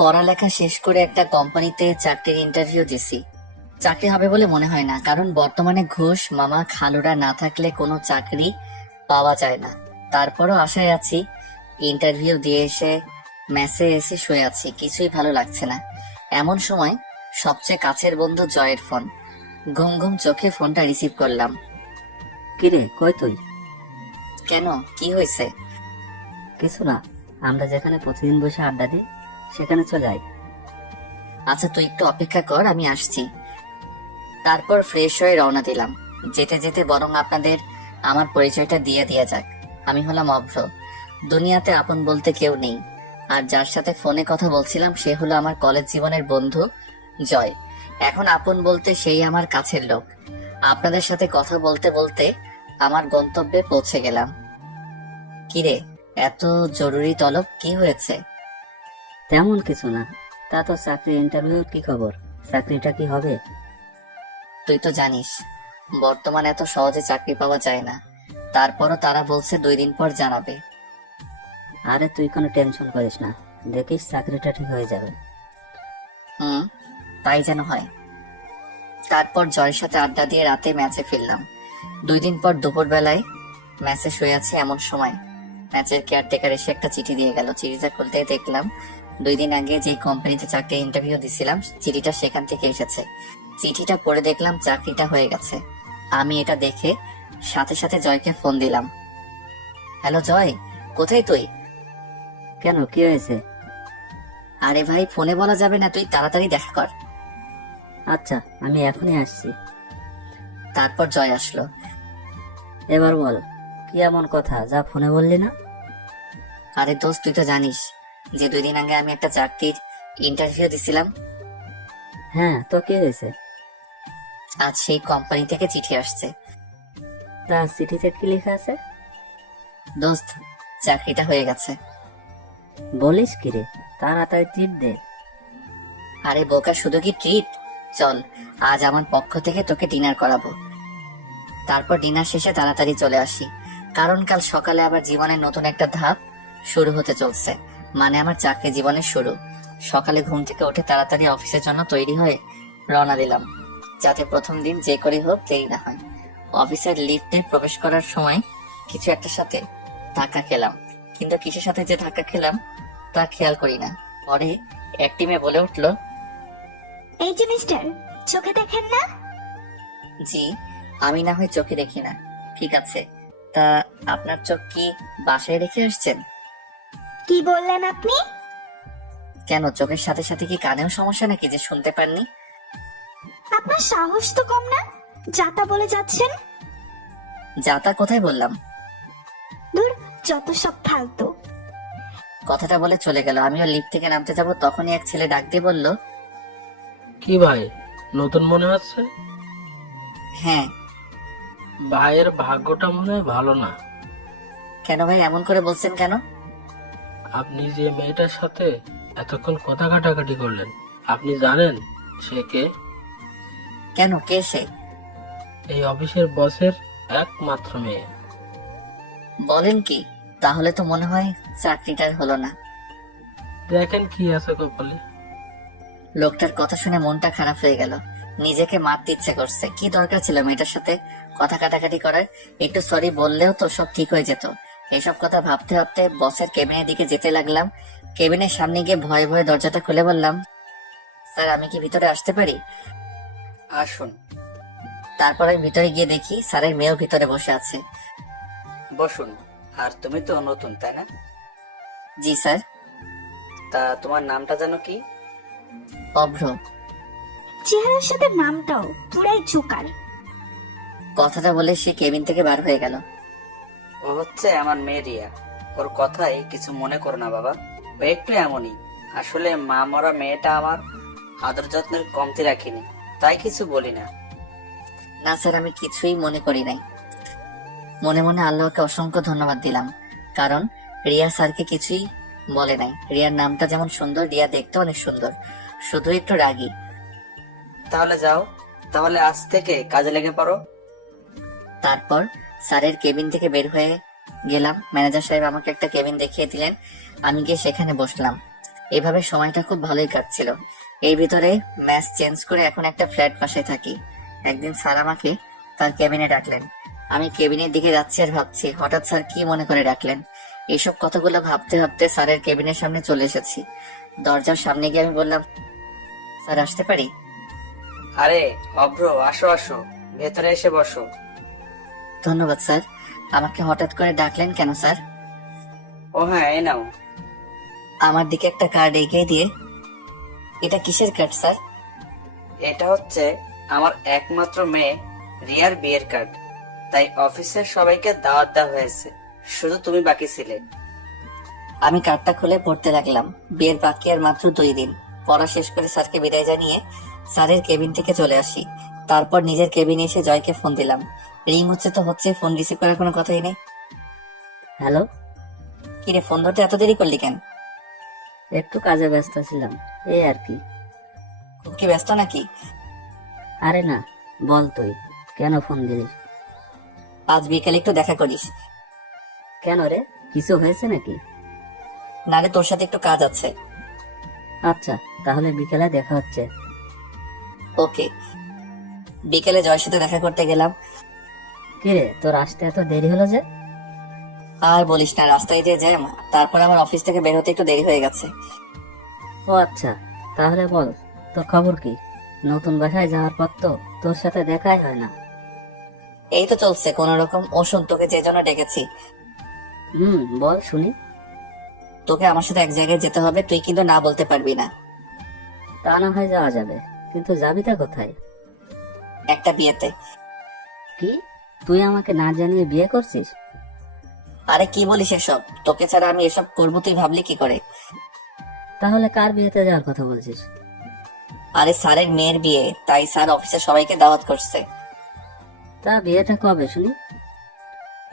পড়ালেখা শেষ করে একটা কোম্পানিতে চাকরির ইন্টারভিউ দিছি। চাকরি হবে বলে মনে হয় না, কারণ বর্তমানে ঘুষ মামা খালুরা না থাকলে কোনো চাকরি পাওয়া যায় না। তারপরও আশায় আছি। ইন্টারভিউ দিয়ে এসে মেসে এসে শুয়ে আছি, কিছুই ভালো লাগছে না। এমন সময় সবচেয়ে কাছের বন্ধু জয়ের ফোন। ঘুম ঘুম চোখে ফোনটা রিসিভ করলাম। কিরে, কই তুই? কেন, কি হয়েছে? কিছু না, আমরা যেখানে প্রতিদিন বসে আড্ডা দিই সেখানে চলে আয়। আচ্ছা, তুই একটু অপেক্ষা কর, আমি আসছি। তারপর ফ্রেশ হয়ে রওনা দিলাম। যেতে যেতে বরং আপনাদের আমার পরিচয়টা দিয়ে দেয়া যাক। আমি হলাম অভ্র। দুনিয়াতে আপন বলতে কেউ নেই। আর যার সাথে ফোনে কথা বলছিলাম সে হলো আমার কলেজ জীবনের বন্ধু জয়। এখন আপন বলতে সেই আমার কাছের লোক। আপনাদের সাথে কথা বলতে বলতে আমার গন্তব্যে পৌঁছে গেলাম। কিরে, এত জরুরি তলব, কি হয়েছে? তেমন কিছু না। তা তো চাকরির ইন্টারভিউর কি খবর? চাকরিটা কি হবে? তুই তো জানিস বর্তমানে এত সহজে চাকরি পাওয়া যায় না। তারপরও তারা বলছে 2 দিন পর জানাবে। আরে তুই কোনো টেনশন করিস না, দেখিস চাকরিটা ঠিক হয়ে যাবে। হুম, তাই যেন হয়। তারপর জয়ের সাথে আড্ডা দিয়ে রাতে ম্যাচে ফিরলাম। 2 দিন পর দুপুর বেলায় ম্যাচে শুয়ে আছি, এমন সময় ম্যাচের কেয়ারটেকার এসে একটা চিঠি দিয়ে গেল। চিঠিটা খুলতে দেখলাম 2 দিন আগে যে কোম্পানিতে চাকরির ইন্টারভিউ দিছিলাম চিঠিটা সেখান থেকে এসেছে। চিঠিটা পড়ে দেখলাম চাকরিটা হয়ে গেছে। আমি এটা দেখে সাথে সাথে জয়কে ফোন দিলাম। হ্যালো জয়, কোথায় তুই? কেন, কি হয়েছে? আরে ভাই, ফোনে বলা যাবে না, তুই তাড়াতাড়ি দেখা কর। আচ্ছা, আমি এখনই আসছি। তারপর জয় আসলো। এবার বল, কি এমন কথা যা ফোনে বললি না? আরে দোস্ত, তুই তো জানিস যে 2 দিন আগে আমি একটা চাকরির ইন্টারভিউ দিছিলাম। হ্যাঁ, তো কি হয়েছে? আজ সেই কোম্পানি থেকে চিঠি আসছে। তা চিঠিতে কি লেখা আছে? দোস্ত, চাকরিটা হয়ে গেছে। বলিস কি রে, তাড়াতাড়ি ট্রিট দে। আরে বোকা, শুধু কি ট্রিট? চল, আজ আমার পক্ষ থেকে তোকে ডিনার করাবো। তারপর ডিনার শেষে তাড়াতাড়ি চলে আসি, কারণ কাল সকালে আবার জীবনের নতুন একটা ধাপ শুরু হতে চলছে। মানে আমার চাকরি জীবনের শুরু। সকালে ঘুম থেকে উঠে তাড়াতাড়ি অফিসের জন্য তৈরি হয়ে রওনা দিলাম, যাতে প্রথম দিন যে করে হোক দেরি না হয়। অফিসের লিফটে প্রবেশ করার সময় কিছু একটা সাথে ধাক্কা খেলাম, কিন্তু কিসের সাথে যে ধাক্কা খেলাম তা খেয়াল করি না। পরে এক টিমে বলে উঠলো, এই যে মিস্টার, চোখে দেখেন না? জি, আমি না হয় চোখে দেখি না, ঠিক আছে। তা আপনার চোখ কি বাসায় রেখে আসছেন? কি বললেন আপনি? কেন, চোখের সাথে সাথে কি কানেও সমস্যা নাকি যে শুনতে পাননি? আপনার সাহস তো কম না, যাতা বলে যাচ্ছেন। যাতা কোথায় বললাম? দূর, যত সব ফালতু। কথাটা বলে চলে গেল। আমিও লিফট থেকে নামতে যাব, তখনই এক ছেলে ডাক দিয়ে বলল, কি ভাই, নতুন মনে হচ্ছে? হ্যাঁ। ভাইয়ের ভাগ্যটা মনে হয় ভালো না। কেন ভাই, এমন করে বলছেন কেন? আপনি যে মেয়েটার সাথে এতক্ষণ কথা কাটাকাটি করলেন, আপনি জানেন সে কে? কেন, কে সে? এই অফিসের বসের একমাত্র মেয়ে। বলেন কি? তাহলে তো মনে হয় চাকরিটার হলো না। দেখেন কি আছে কপালে। লোকটার কথা শুনে মনটা খারাপ হয়ে গেল। নিজেকে মারতে ইচ্ছে করছে। কি দরকার ছিল মেয়েটার সাথে কথা কাটাকাটি করার? একটু সরি বললেও তো সব ঠিক হয়ে যেত। এসব কথা ভাবতে ভাবতে বসের কেবিনের দিকে যেতে লাগলাম। কেবিনের সামনে গিয়ে ভয়ে ভয়ে দরজাটা খুলে বললাম, স্যার, আমি কি ভিতরে আসতে পারি? আসুন। তারপর আমি ভিতরে গিয়ে দেখি স্যারের মেয়েও ভিতরে বসে আছে। বসুন। আর তুমি তো নতুন, তাই না? জি স্যার। তা তোমার নামটা জানো কি? অভ্র। চেহারার সাথে নামটাও পুরাই জোকার। কথাটা বলে সে কেবিন থেকে বার হয়ে গেল। ও হচ্ছে আমার মেয়ে রিয়া। ওর কথাই কিছু মনে করো না বাবা, ও একটু এমনই। আসলে মা মরা মেয়েটা আমার আদর যত্নের কমতি রাখিনি, তাই কিছু বলি না। না স্যার, আমি কিছুই মনে করি নাই। মনে মনে আল্লাহকে অসংখ্য ধন্যবাদ দিলাম, কারণ রিয়া স্যারকে কিছুই বলে নাই। রিয়ার নামটা যেমন সুন্দর, রিয়া দেখতে অনেক সুন্দর, শুধু একটু রাগী। তাহলে যাও, তাহলে আজ থেকে কাজে লেগে পড়ো। তারপর স্যারের কেবিন থেকে বের হয়ে গেলাম। ম্যানেজার সাহেব আমাকে একটা কেবিন দেখিয়ে দিলেন। আমি গিয়ে সেখানে বসলাম। এভাবে সময়টা খুব ভালোই কাটছিল। এই ভিতরে ম্যাচ চেঞ্জ করে এখন একটা ফ্ল্যাট পাশে থাকি। একদিন স্যার আমাকে তার কেবিনে ডাকলেন। আমি কেবিনের দিকে যাচ্ছি আর ভাবছি হঠাৎ স্যার কি মনে করে ডাকলেন। এইসব কথাগুলো ভাবতে ভাবতে স্যারের কেবিনের সামনে চলে এসেছি। দরজার সামনে গিয়ে আমি বললাম, স্যার আসতে পারি? আরে অভ্র, আসো আসো, ভেতরে এসে বসো। ধন্যবাদ স্যার। আমাকে হঠাৎ করে ডাকলেন কেন স্যার? ও হ্যাঁ, এই নাও। আমার দিকে একটা কার্ড এগিয়ে দিয়ে, এটা কিসের কার্ড স্যার? এটা হচ্ছে আমার একমাত্র মেয়ে রিয়ার বিয়ের কার্ড। তাই অফিসের সবাইকে দাওয়াত দেওয়া হয়েছে, শুধু তুমি বাকি ছিলে। আমি কার্ডটা খুলে পড়তে লাগলাম। বিয়ের বাকি আর মাত্র 2 দিন। পড়া শেষ করে স্যারকে বিদায় জানিয়ে স্যারের কেবিন থেকে চলে আসি। তারপর নিজের কেবিনে এসে জয়কে ফোন দিলাম। রিং হচ্ছে তো হচ্ছে, ফোন রিসিভ করার কোনো কথাই নেই। হ্যালো, কিরে ফোন ধরতে এত দেরি করলি কেন? একটু কাজে ব্যস্ত ছিলাম, এই আর কি। খুব কি ব্যস্ত নাকি? আরে না, বল তুই কেন ফোন দিলিস? আজ বিকেলে একটু দেখা করিস। কেন রে, কিছু হয়েছে নাকি? না রে, তোর সাথে একটু কাজ আছে। আচ্ছা, তাহলে বিকেলে দেখা হচ্ছে। ওকে। বিকেলে জয়ের সাথে দেখা করতে গেলাম। কিরে, তোর আসতে এত দেরি হলো যে? আর বলিস না, রাস্তায় যে জ্যাম, তারপর আমার অফিস থেকে বের হতে একটু দেরি হয়ে গেছে। ও আচ্ছা, তাহলে বল তোর খবর কি? নতুন বাসায় যাওয়ার পর তো তোর সাথে দেখাই হয় না। এই তো চলছে কোন রকম। ওষুধ তোকে যে জন্য ডেকেছি। বল শুনি। তোকে আমার সাথে এক জায়গায় যেতে হবে, তুই কিন্তু না বলতে পারবি না। তা না হয় যাওয়া যাবে, কিন্তু যাবিটা কোথায়? একটা বিয়েতে। কি, তুই আমাকে না জানিয়ে বিয়ে করছিস? আরে কি বলিস এসব? তোকে ছাড়া আমি এসব করবো তুই ভাবলি কি করে? তাহলে কার বিয়েতে যাওয়ার কথা বলছিস? আরে স্যারের মেয়ের বিয়ে, তাই স্যার অফিসের সবাইকে দাওয়াত করছে। তা বিয়েটা কবে শুনি?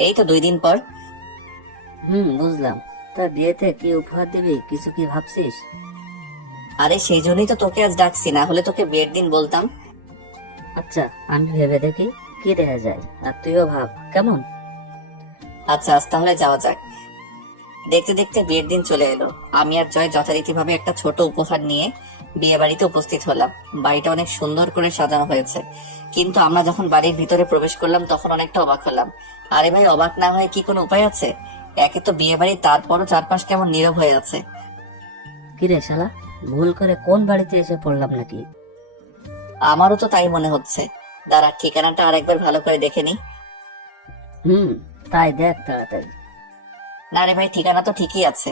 এই তো 2 দিন পর। বুঝলাম। তা বিয়েতে কি উপহার দিবি, কিছু কি ভাবছিস? আরে সেই জন্যই তো তোকে আজ ডাকছি, না হলে তোকে বিয়ের দিন বলতাম। আচ্ছা, আমি ভেবে দেখি কি দেয়া যায়, আর তুইও ভাব কেমন। আচ্ছা, আজ তাহলে যাওয়া যাক। দেখতে দেখতে বিয়ের দিন চলে এলো। আমি আর জয় যথারীতিভাবে একটা ছোট উপহার নিয়ে বিয়ে বাড়িতে উপস্থিত হলাম। বাড়িটা অনেক সুন্দর করে সাজানো হয়েছে, কিন্তু আমরা যখন বাড়ির ভিতরে প্রবেশ করলাম তখন অনেকটা অবাক হলাম। আরে ভাই, অবাক না হয় কি কোনো উপায় আছে? একে তো বিয়ে বাড়ি, তারপরও চারপাশ কেমন নীরব হয়ে আছে। কিরে শালা, ভুল করে কোন বাড়িতে এসে পড়লাম নাকি? আমারও তো তাই মনে হচ্ছে। দাঁড়া, ঠিকানাটা আরেকবার ভালো করে দেখে নি। তাই দেখ তাড়াতাড়ি। না রে ভাই, ঠিকানা তো ঠিকই আছে।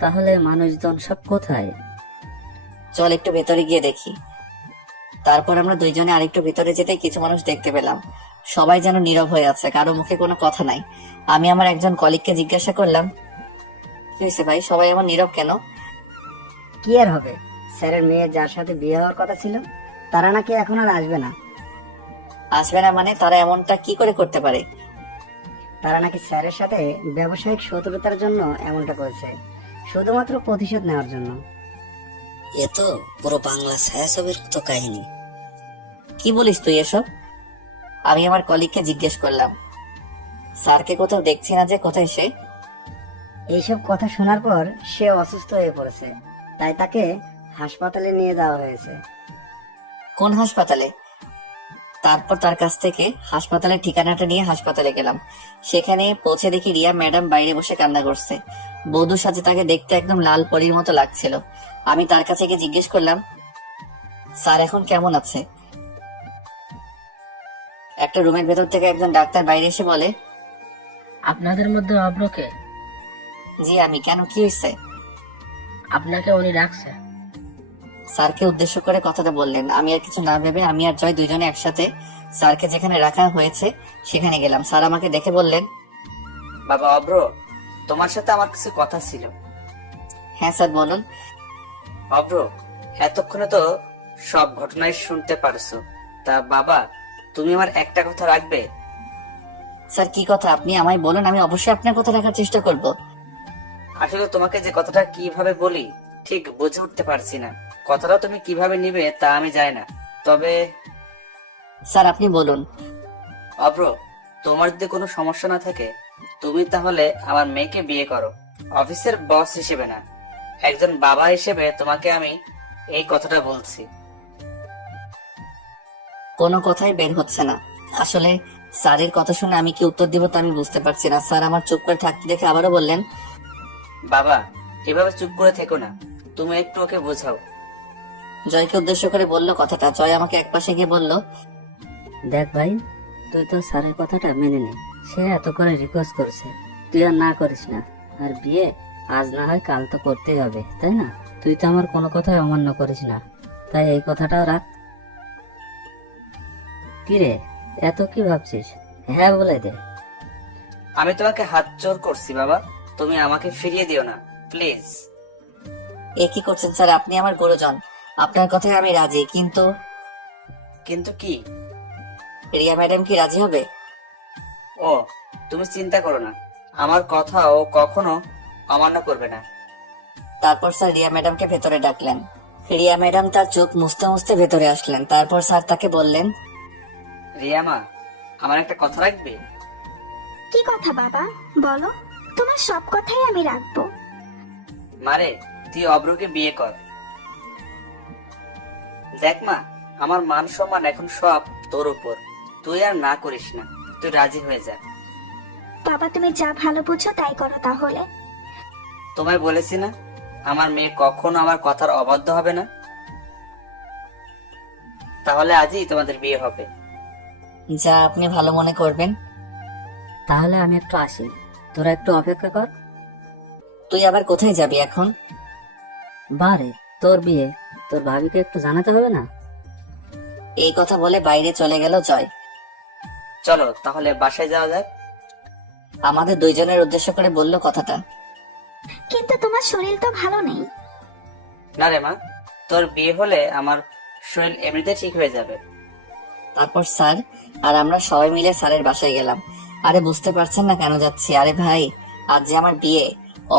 তাহলে মানুষজন সব কোথায়? চল একটু ভেতরে গিয়ে দেখি। তারপর আমরা দুইজনে আরেকটু ভেতরে যেতে কিছু মানুষ দেখতে পেলাম। সবাই যেন নীরব হয়ে আছে, কারো মুখে কোনো কথা নাই। আমি আমার একজন কলিগকে জিজ্ঞাসা করলাম, কি হয়েছে ভাই, সবাই আমার নীরব কেন? কি আর হবে, স্যারের মেয়ে যার সাথে বিয়ে হওয়ার কথা ছিল তারা নাকি এখন আর আসবে না। আসবে না মানে? তারা এমনটা কি করে করতে পারে? তারা নাকি স্যারের সাথে ব্যবসায়িক শত্রুতার জন্য এমনটা করেছে, শুধুমাত্র প্রতিশোধ নেওয়ার জন্য। এ তো পুরো বাংলা ছায়াছবির মতো কাহিনী। কি বলিস তুই এসব? আমি আমার কলিগকে জিজ্ঞেস করলাম। স্যারকে কোথাও দেখছি না যে, কোথায় সে? এইসব কথা শোনার পর সে অসুস্থ হয়ে পড়েছে, তাই তাকে হাসপাতালে নিয়ে যাওয়া হয়েছে। কোন হাসপাতালে? তারপর তার কাছ থেকে হাসপাতালের ঠিকানাটা নিয়ে হাসপাতালে গেলাম। সেখানে পৌঁছে দেখি রিয়া ম্যাডাম বাইরে বসে কান্না করছে। বধূর সাথে তাকে দেখতে একদম লাল পরীর মতো লাগছিল। আমি তার কাছে গিয়ে জিজ্ঞেস করলাম, স্যার এখন কেমন আছে? একটা রুমের ভেতর থেকে একজন ডাক্তার বাইরে এসে বলে, আপনাদের মধ্যে অব্রকে? জি আমি। কেন, কি হয়েছে? আপনাকে উনি ডাকছে। স্যারকে উদ্দেশ্য করে কথাটা বললেন। আমি আর কিছু না ভেবে আমি আর জয় দুইজনে একসাথে স্যারকে যেখানে রাখা হয়েছে সেখানে গেলাম। স্যার আমাকে দেখে বললেন, বাবা অভ্র, তোমার সাথে আমার কিছু কথা ছিল। হ্যাঁ স্যার বলুন। অভ্র, এতক্ষণে তো সব ঘটনাই শুনতে পারছো, তা বাবা তুমি আমার একটা কথা রাখবে? স্যার কি কথা, আপনি আমায় বলুন, আমি অবশ্যই আপনার কথা রাখার চেষ্টা করব। আসলে তোমাকে যে কথাটা কিভাবে বলি ঠিক বুঝে উঠতে পারছি না। কথাটা তুমি কিভাবে নিবে তা আমি জানি না, তবে স্যার আপনি বলুন। অভ্র, তোমার যদি কোনো সমস্যা না থাকে তুমি তাহলে আমার মেয়েকে বিয়ে করো, অফিসের বস হিসেবে না। একজন বাবা হিসেবে তোমাকে আমি এই কথাটা বলছি। কোনো কথাই বের হচ্ছে না। আসলে স্যারের কথা শুনে আমি কি উত্তর দিব তা আমি বুঝতে পারছি না। স্যার আমার চুপ করে থাকতে দেখে আবারও বললেন, বাবা, এভাবে চুপ করে থেকো না, তুমি একটু ওকে বোঝাও। জয়কে উদ্দেশ্য করে বলল কথাটা। জয় আমাকে একপাশে গিয়ে বলল, দেখ ভাই, তুই তো স্যারের কথাটা মেনে নে। সে এত করে রিকোয়েস্ট করছে, তুই আর না করিস না। আর বিয়ে আজ না হয় কাল তো করতেই হবে, তাই না? তুই তো আমার কোনো কথাই অমান্য করিস না, তাই এই কথাটাও রাখ। কি রে, এত কি ভাবছিস? হ্যাঁ বলে দে। আমি তোমাকে হাত জোর করছি বাবা, তুমি আমাকে ফিরিয়ে দিও না প্লিজ। এ কি করছেন স্যার? আপনি আমার গুরুজন, আপনার কথায় আমি রাজি, কিন্তু কিন্তু কি? রিয়া ম্যাডাম কি রাজি হবে? ও, তুমি চিন্তা করো না, আমার কথা ও কখনো অমান্য করবে না। তারপর স্যার রিয়া ম্যাডামকে ভেতরে ডাকলেন। রিয়া ম্যাডাম তার চোখ মুছতে মুছতে ভেতরে আসলেন। তারপর স্যার তাকে বললেন, রিয়া মা, আমার একটা কথা রাখবে? কি কথা বাবা, বলো। তোমার সব কথাই আমি রাখবো। মারে, তুই অব্রকে বিয়ে কর। দেখ মা, আমার মান সম্মান এখন সব তোর উপর, তুই আর না করিস না, তুই রাজি হয়ে যা। বাবা, তুমি যা ভালো বুঝো তাই করো তাহলে। তোমায় বলেছি না, আমার মেয়ে কখনো আমার কথার অবাধ্য হবে না। তাহলে আজই তোমাদের বিয়ে হবে। যা আপনি ভালো মনে করবেন। তাহলে আমি একটু আসি, তোরা একটু অপেক্ষা কর। তুই আবার কোথায় যাবি এখন? বারে, তোর বিয়ে, তোর ভাবিকে একটু জানাতে হবে না? এই কথা বলে বাইরে চলে গেল জয়। চলো তাহলে বাসায় যাওয়া যাক। আমাদের দুইজনের উদ্দেশ্য করে বলল কথাটা। কিন্তু তোমার শরীর তো ভালো নেই। না রে মা, তোর বিয়ে হলে আমার শরীর এমনিতে ঠিক হয়ে যাবে। তারপর স্যার আর আমরা সবাই মিলে স্যারের বাসায় গেলাম। আরে বুঝতে পারছেন না কেন যাচ্ছি? আরে ভাই, আজ যে আমার বিয়ে।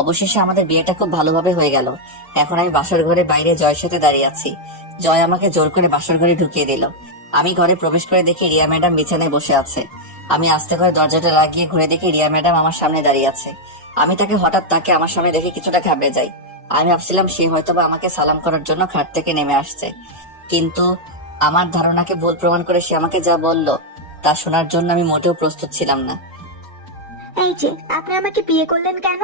অবশেষে আমাদের বিয়েটা খুব ভালোভাবে হয়ে গেল। এখন আমি বাসর ঘরে বাইরে জয়ের সাথে দাঁড়িয়ে আছি। জয় আমাকে জোর করে বাসর ঘরে ঢুকিয়ে দিল। আমি ঘরে প্রবেশ করে দেখি রিয়া ম্যাডাম বিছানায় বসে আছে। আমি আস্তে করে দরজাটা লাগিয়ে ঘুরে দেখি রিয়া ম্যাডাম আমার সামনে দাঁড়িয়ে আছে। আমি তাকে আমার সামনে দেখে কিছুটা ঘাবড়ে যাই। আমি ভাবছিলাম সে হয়তোবা আমাকে সালাম করার জন্য খাট থেকে নেমে আসছে, কিন্তু আমার ধারণাকে ভুল প্রমাণ করে সে আমাকে যা বলল তা শোনার জন্য আমি মোটেও প্রস্তুত ছিলাম না। এই যে, আপনি আমাকে বিয়ে করলেন কেন?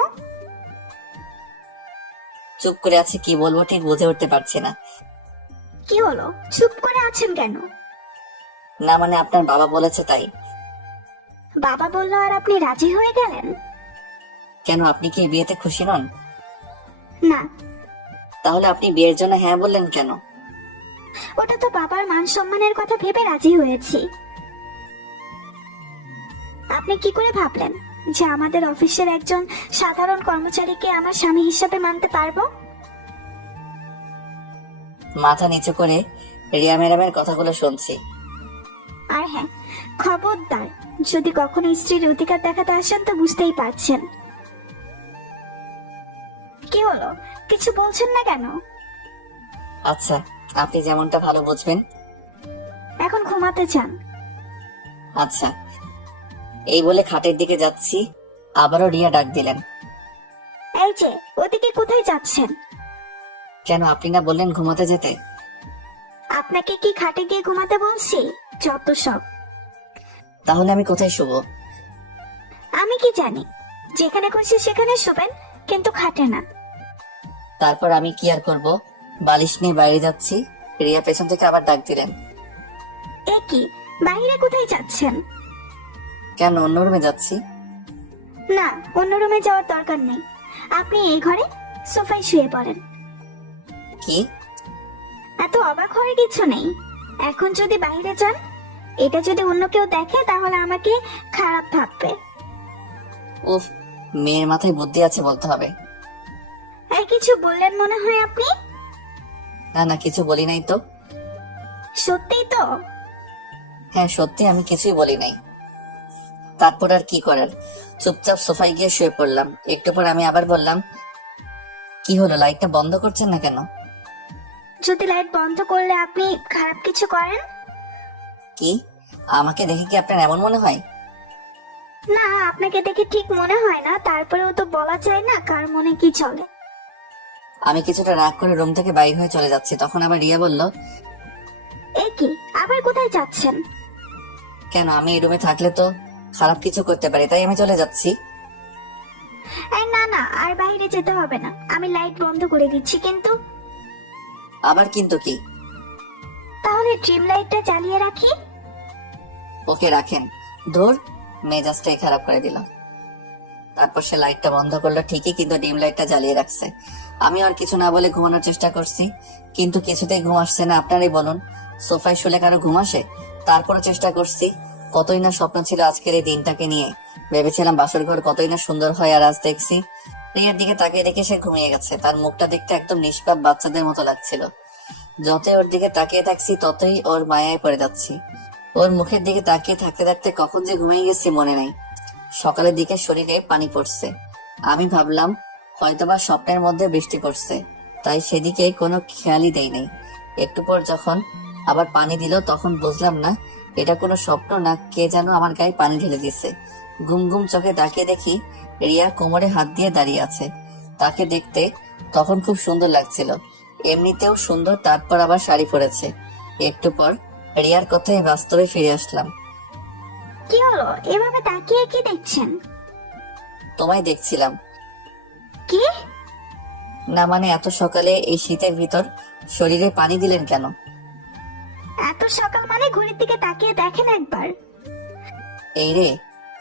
চুপ করে আছি, কি বলবো ঠিক বুঝে উঠতে পারছি না। কি হলো, চুপ করে আছেন কেন? না মানে আপনার বাবা বলেছে তাই। বাবা বললো আর আপনি রাজি হয়ে গেলেন? কেন, আপনি কি এই বিয়েতে খুশি নন? না, তাহলে আপনি বিয়ের জন্য হ্যাঁ বললেন কেন? ওটা তো বাবার মান সম্মানের কথা ভেবে রাজি হয়েছি। আপনি কি করে ভাবলেন যে আমাদের অফিসের একজন সাধারণ কর্মচারীকে আমার স্বামী হিসেবে মানতে পারবো? মাথা নিচু করে রিয়া ম্যাডামের কথাগুলো শুনছি। আর হ্যাঁ, খবরদার, যদি কখনো স্ত্রীর অধিকার দেখাতে আসেন তো বুঝতেই পারছেন। কি হলো, কিছু বলছেন না কেন? আচ্ছা, আপনি যেমনটা ভালো বুঝবেন। এখন ঘুমাতে চান? আচ্ছা, এই বলে খাটের দিকে যাচ্ছি, আবারও রিয়া ডাক দিলেন। এই যে, ওদিকে কোথায় যাচ্ছেন? কেন, আপনি না বললেন ঘুমাতে যেতে? আপনাকে কি খাটে গিয়ে ঘুমাতে বলছি? যত সব। তাহলে আমি কোথায় শুবো? আমি কি জানি, যেখানে খুশি সেখানে শোবেন, কিন্তু খাটে না। তারপর আমি কি আর করব, বালিশ নিয়ে বাইরে যাচ্ছি। রিয়া পেছন থেকে আবার ডাক দিলেন। এ কি, বাইরে কোথায় যাচ্ছেন? কেন, অন্য রুমে যাচ্ছি। না, অন্য রুমে যাওয়ার দরকার নেই। আপনি এই ঘরে সোফায় শুয়ে পড়েন। কি? এত অবাক হওয়ার কিছু নেই। এখন যদি বাইরে যান, এটা যদি অন্য কেউ দেখে তাহলে আমাকে খারাপ ভাববে। উফ, মেয়ের মাথায় বুদ্ধি আছে বলতে হবে। আর কিছু বললেন মনে হয় আপনি? না না, কিছু বলি নাই তো। সত্যিই তো? হ্যাঁ সত্যি, আমি কিছুই বলি নাই। তারপর আর কি করার, চুপচাপ সোফায় গিয়ে শুয়ে পড়লাম। একটু পর আমি আবার বললাম, কি হলো, লাইটটা বন্ধ করছেন না কেন? যদি লাইট বন্ধ করলে আপনি খারাপ কিছু করেন? কি, আমাকে দেখে কি আপনার এমন মনে হয়? না, আপনাকে দেখে ঠিক মনে হয় না, তারপরেও তো বলা যায় না কার মনে কি চলে। আমি কিছুটা রাগ করে রুম থেকে বাইর হয়ে চলে যাচ্ছি, তখন আবার রিয়া বলল, এ কি, আবার কোথায় যাচ্ছেন? কেন, আমি এই রুমে থাকলে তো খারাপ কিছু করতে পারি, তাই আমি চলে যাচ্ছি। এই না না, আর বাইরে যেতে হবে না, আমি লাইট বন্ধ করে দিচ্ছি। কিন্তু আবার কিন্তু কি? তাহলে ড্রিম লাইটটা চালিয়ে রাখি। ওকে রাখেন। ধুর, মেজাজটাই খারাপ করে দিল। তারপর সে লাইটটা বন্ধ করলো ঠিকই, কিন্তু ডিম লাইটটা জ্বালিয়ে রাখছে। আমি আর কিছু না বলে ঘুমানোর চেষ্টা করছি, কিন্তু কিছুতেই ঘুম আসছে না। আপনারাই বলুন, সোফায় শুলে কারো ঘুম আসে? তারপরও চেষ্টা করছি। কতই না স্বপ্ন ছিল আজকের এই দিনটাকে নিয়ে। ভেবেছিলাম বাসর ঘর কতই না সুন্দর হয়, আর আজ দেখছি রিয়ার দিকে তাকিয়ে দেখে সে ঘুমিয়ে গেছে। তার মুখটা দেখতে একদম নিষ্পাপ বাচ্চাদের মতো লাগছিল। যতই ওর দিকে তাকিয়ে থাকছি ততই ওর মায়ায় পড়ে যাচ্ছি। ওর মুখের দিকে তাকিয়ে থাকতে থাকতে কখন যে ঘুমিয়ে গেছি মনে নাই। সকালের দিকে শরীরে পানি পড়ছে। আমি ভাবলাম হয়তোবা স্বপ্নের মধ্যে বৃষ্টি পড়ছে, তাই সেদিকে কোনো খেয়ালই দেই নাই। একটু পর যখন আবার পানি দিল তখন বুঝলাম না এটা কোনো স্বপ্ন না কে যেন আমার গায়ে পানি ঢেলে দিছে। ঘুম ঘুম চোখে তাকিয়ে দেখি রিয়া কোমরে হাত দিয়ে দাঁড়িয়ে আছে। তাকে দেখতে তখন খুব সুন্দর লাগছিল, এমনিতেও সুন্দর, তারপর আবার শাড়ি পরেছে। একটু পর রিয়ার কথায় বাস্তবে ফিরে আসলাম। কি হলো, এভাবে তাকিয়ে কি দেখছেন? তোমায় দেখছিলাম। কি? না মানে এত সকালে এই শীতের ভিতর শরীরে পানি দিলেন কেন? এত সকাল মানে ঘড়ির দিকে তাকিয়ে দেখেন একবার। এই রে,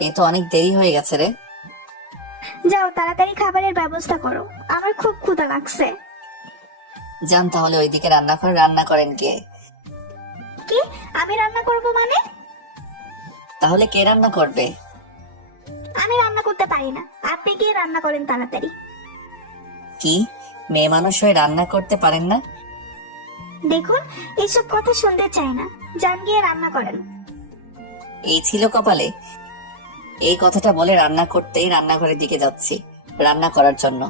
এ তো অনেক দেরি হয়ে গেছে রে। যাও তাড়াতাড়ি খাবারের ব্যবস্থা করো, আমার খুব ক্ষুধা লাগছে। যান তাহলে ওইদিকে রান্নাঘরে, রান্না করেন কে? কি, আমি রান্না করব মানে? তাহলে কে রান্না করবে? আমি রান্না করতে পারি না, আপনি গিয়ে রান্না করেন তাড়াতাড়ি। কি, মেয়ে মানুষ হয়ে রান্না করতে পারেন না? দেখুন, এইসব কথা শুনতে চাই না, যান গিয়ে রান্না করেন। এই ছিল কপালে? এই কথাটা বলে রান্না করতেই রান্নাঘরের দিকে যাচ্ছি রান্না করার জন্য।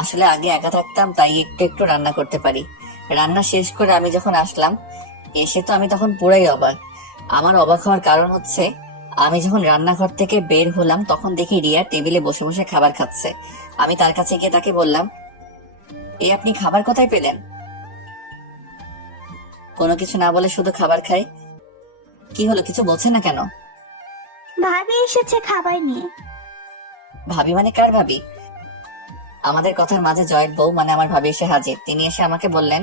আসলে আগে একা থাকতাম, তাই একটু একটু রান্না করতে পারি। রান্না শেষ করে আমি যখন আসলাম, এসে তো আমি তখন পুরাই অবাক। আমার অবাক হওয়ার কারণ হচ্ছে, আমি যখন রান্নাঘর থেকে বের হলাম তখন দেখি রিয়া টেবিলে বসে বসে খাবার খাচ্ছে। আমি তার কাছে গিয়ে তাকে বললাম, এই আপনি খাবার কোথায় পেলেন? কোনো কিছু না বলে শুধু খাবার খাই। কি হলো, কিছু বলছে না কেন? ভাবি এসেছে খাবার নিয়ে। ভাবি মানে কার ভাবি? আমাদের কথার মাঝে জয়ের বউ মানে আমার ভাবি এসে হাজির। তিনি এসে আমাকে বললেন,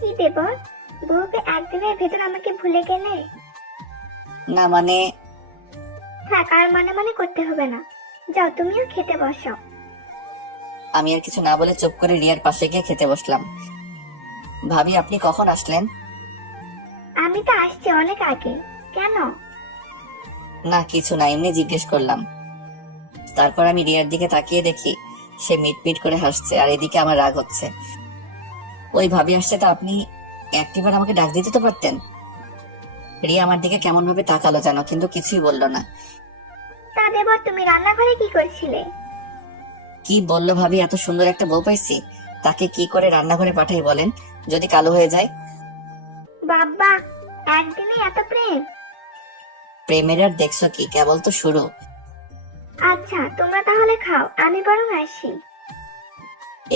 কি দেব, বউকে একদিনের ভেতর আমাকে ভুলে গেলে? না মানে থাক, আর মানে করতে হবে না, যাও তুমিও খেতে বসো। আমি আর কিছু না বলে চুপ করে রিয়ার পাশে গিয়ে খেতে বসলাম। ভাবি আপনি কখন আসলেন? আমি তো আসছি অনেক আগে। কেন? না কিছু না, এমনি জিজ্ঞেস করলাম। তারপর আমি রিয়ার দিকে তাকিয়ে দেখি সে মিটমিট করে হাসছে, আর এদিকে আমার রাগ হচ্ছে। ওই ভাবি আসছে, তা আপনি একটিবার আমাকে ডাক দিতে তো পারতেন। রিয়া আমার দিকে কেমন ভাবে তাকালো যেন, কিন্তু কিছুই বললো না। তা দেবর, তুমি রান্নাঘরে কি করছিলে? কি বললো ভাবি, এত সুন্দর একটা বউ পাইছি, তাকে কি করে রান্নাঘরে পাঠাই বলেন, যদি কালো হয়ে যায়? বাবা, একদিনে এত প্রেম? প্রেমের আর দেখছো কি, কেবল তো শুরু। আচ্ছা তোমরা তাহলে খাও, আমি বরং আসি।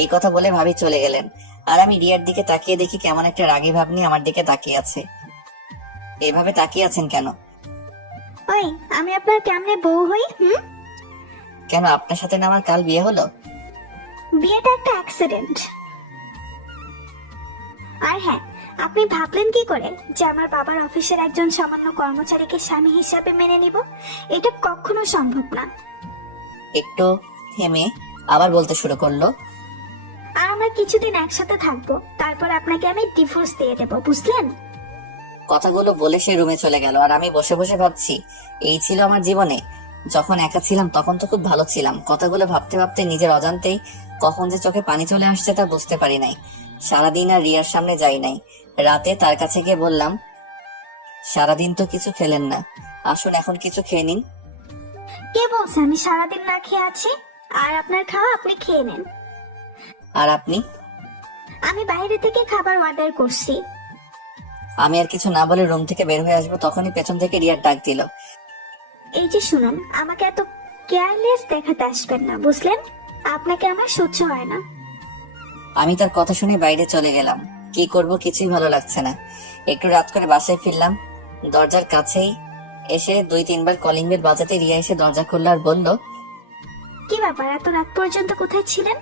এই কথা বলে ভাবি চলে গেলেন, আর আমি রিয়ার দিকে তাকিয়ে দেখি কেমন একটা রাগী ভাব নিয়ে আমার দিকে তাকিয়ে আছে। এভাবে তাকিয়ে আছেন কেন? ওই, আমি আপনার কেমনে বউ হই? কেন, আপনার সাথে না আমার কাল বিয়ে হলো? বিয়েটা একটা অ্যাক্সিডেন্ট। আর হ্যাঁ, আপনি ভাবলেন কি করে যে আমার বাবার অফিসের একজন সামান্য কর্মচারীকে স্বামী হিসাবে মেনে নিব? এটা কখনো সম্ভব না। একটু থেমে আবার বলতে শুরু করলো, আর আমরা কিছুদিন একসাথে থাকবো, তারপর আপনাকে আমি ডিভোর্স দিয়ে দেবো, বুঝলেন? কথাগুলো বলে সে রুমে চলে গেল। আর আমি বসে বসে ভাবছি, এই ছিল আমার জীবনে। যখন একা ছিলাম তখন তো খুব ভালো ছিলাম। কথাগুলো ভাবতে ভাবতে নিজের অজান্তেই কখন যে চোখে পানি চলে আসছে তা বুঝতে পারি নাই। সারাদিন আর রিয়ার সামনে যাই নাই। রাতে তার কাছে গিয়ে বললাম, সারাদিন তো কিছু খেলেন না, আসুন এখন কিছু খেয়ে নিন। কে বলছে আমি সারাদিন না খেয়ে আছি? আর আপনার খাওয়া আপনি খেয়ে নেন। আর আপনি? আমি বাইরে থেকে খাবার অর্ডার করছি। আমি আর কিছু না বলে রুম থেকে বের হয়ে আসবো, তখনই পেছন থেকে রিয়ার ডাক দিল, এই যে শুনুন, আমাকে এত কেয়ারলেস দেখাতে আসবেন না, বুঝলেন? আপনাকে আমার সহ্য হয় না। আমি তার কথা শুনে বাইরে চলে গেলাম। কি করব কিছুই ভালো লাগছে না। একটু রাত করে বাসায় ফিরলাম। দরজার কাছেই এসে 2-3 বার কলিং বেল বাজাতে রিয়া এসে দরজা খুলল আর বলল, কি ব্যাপার, এত রাত পর্যন্ত কোথায় ছিলেন?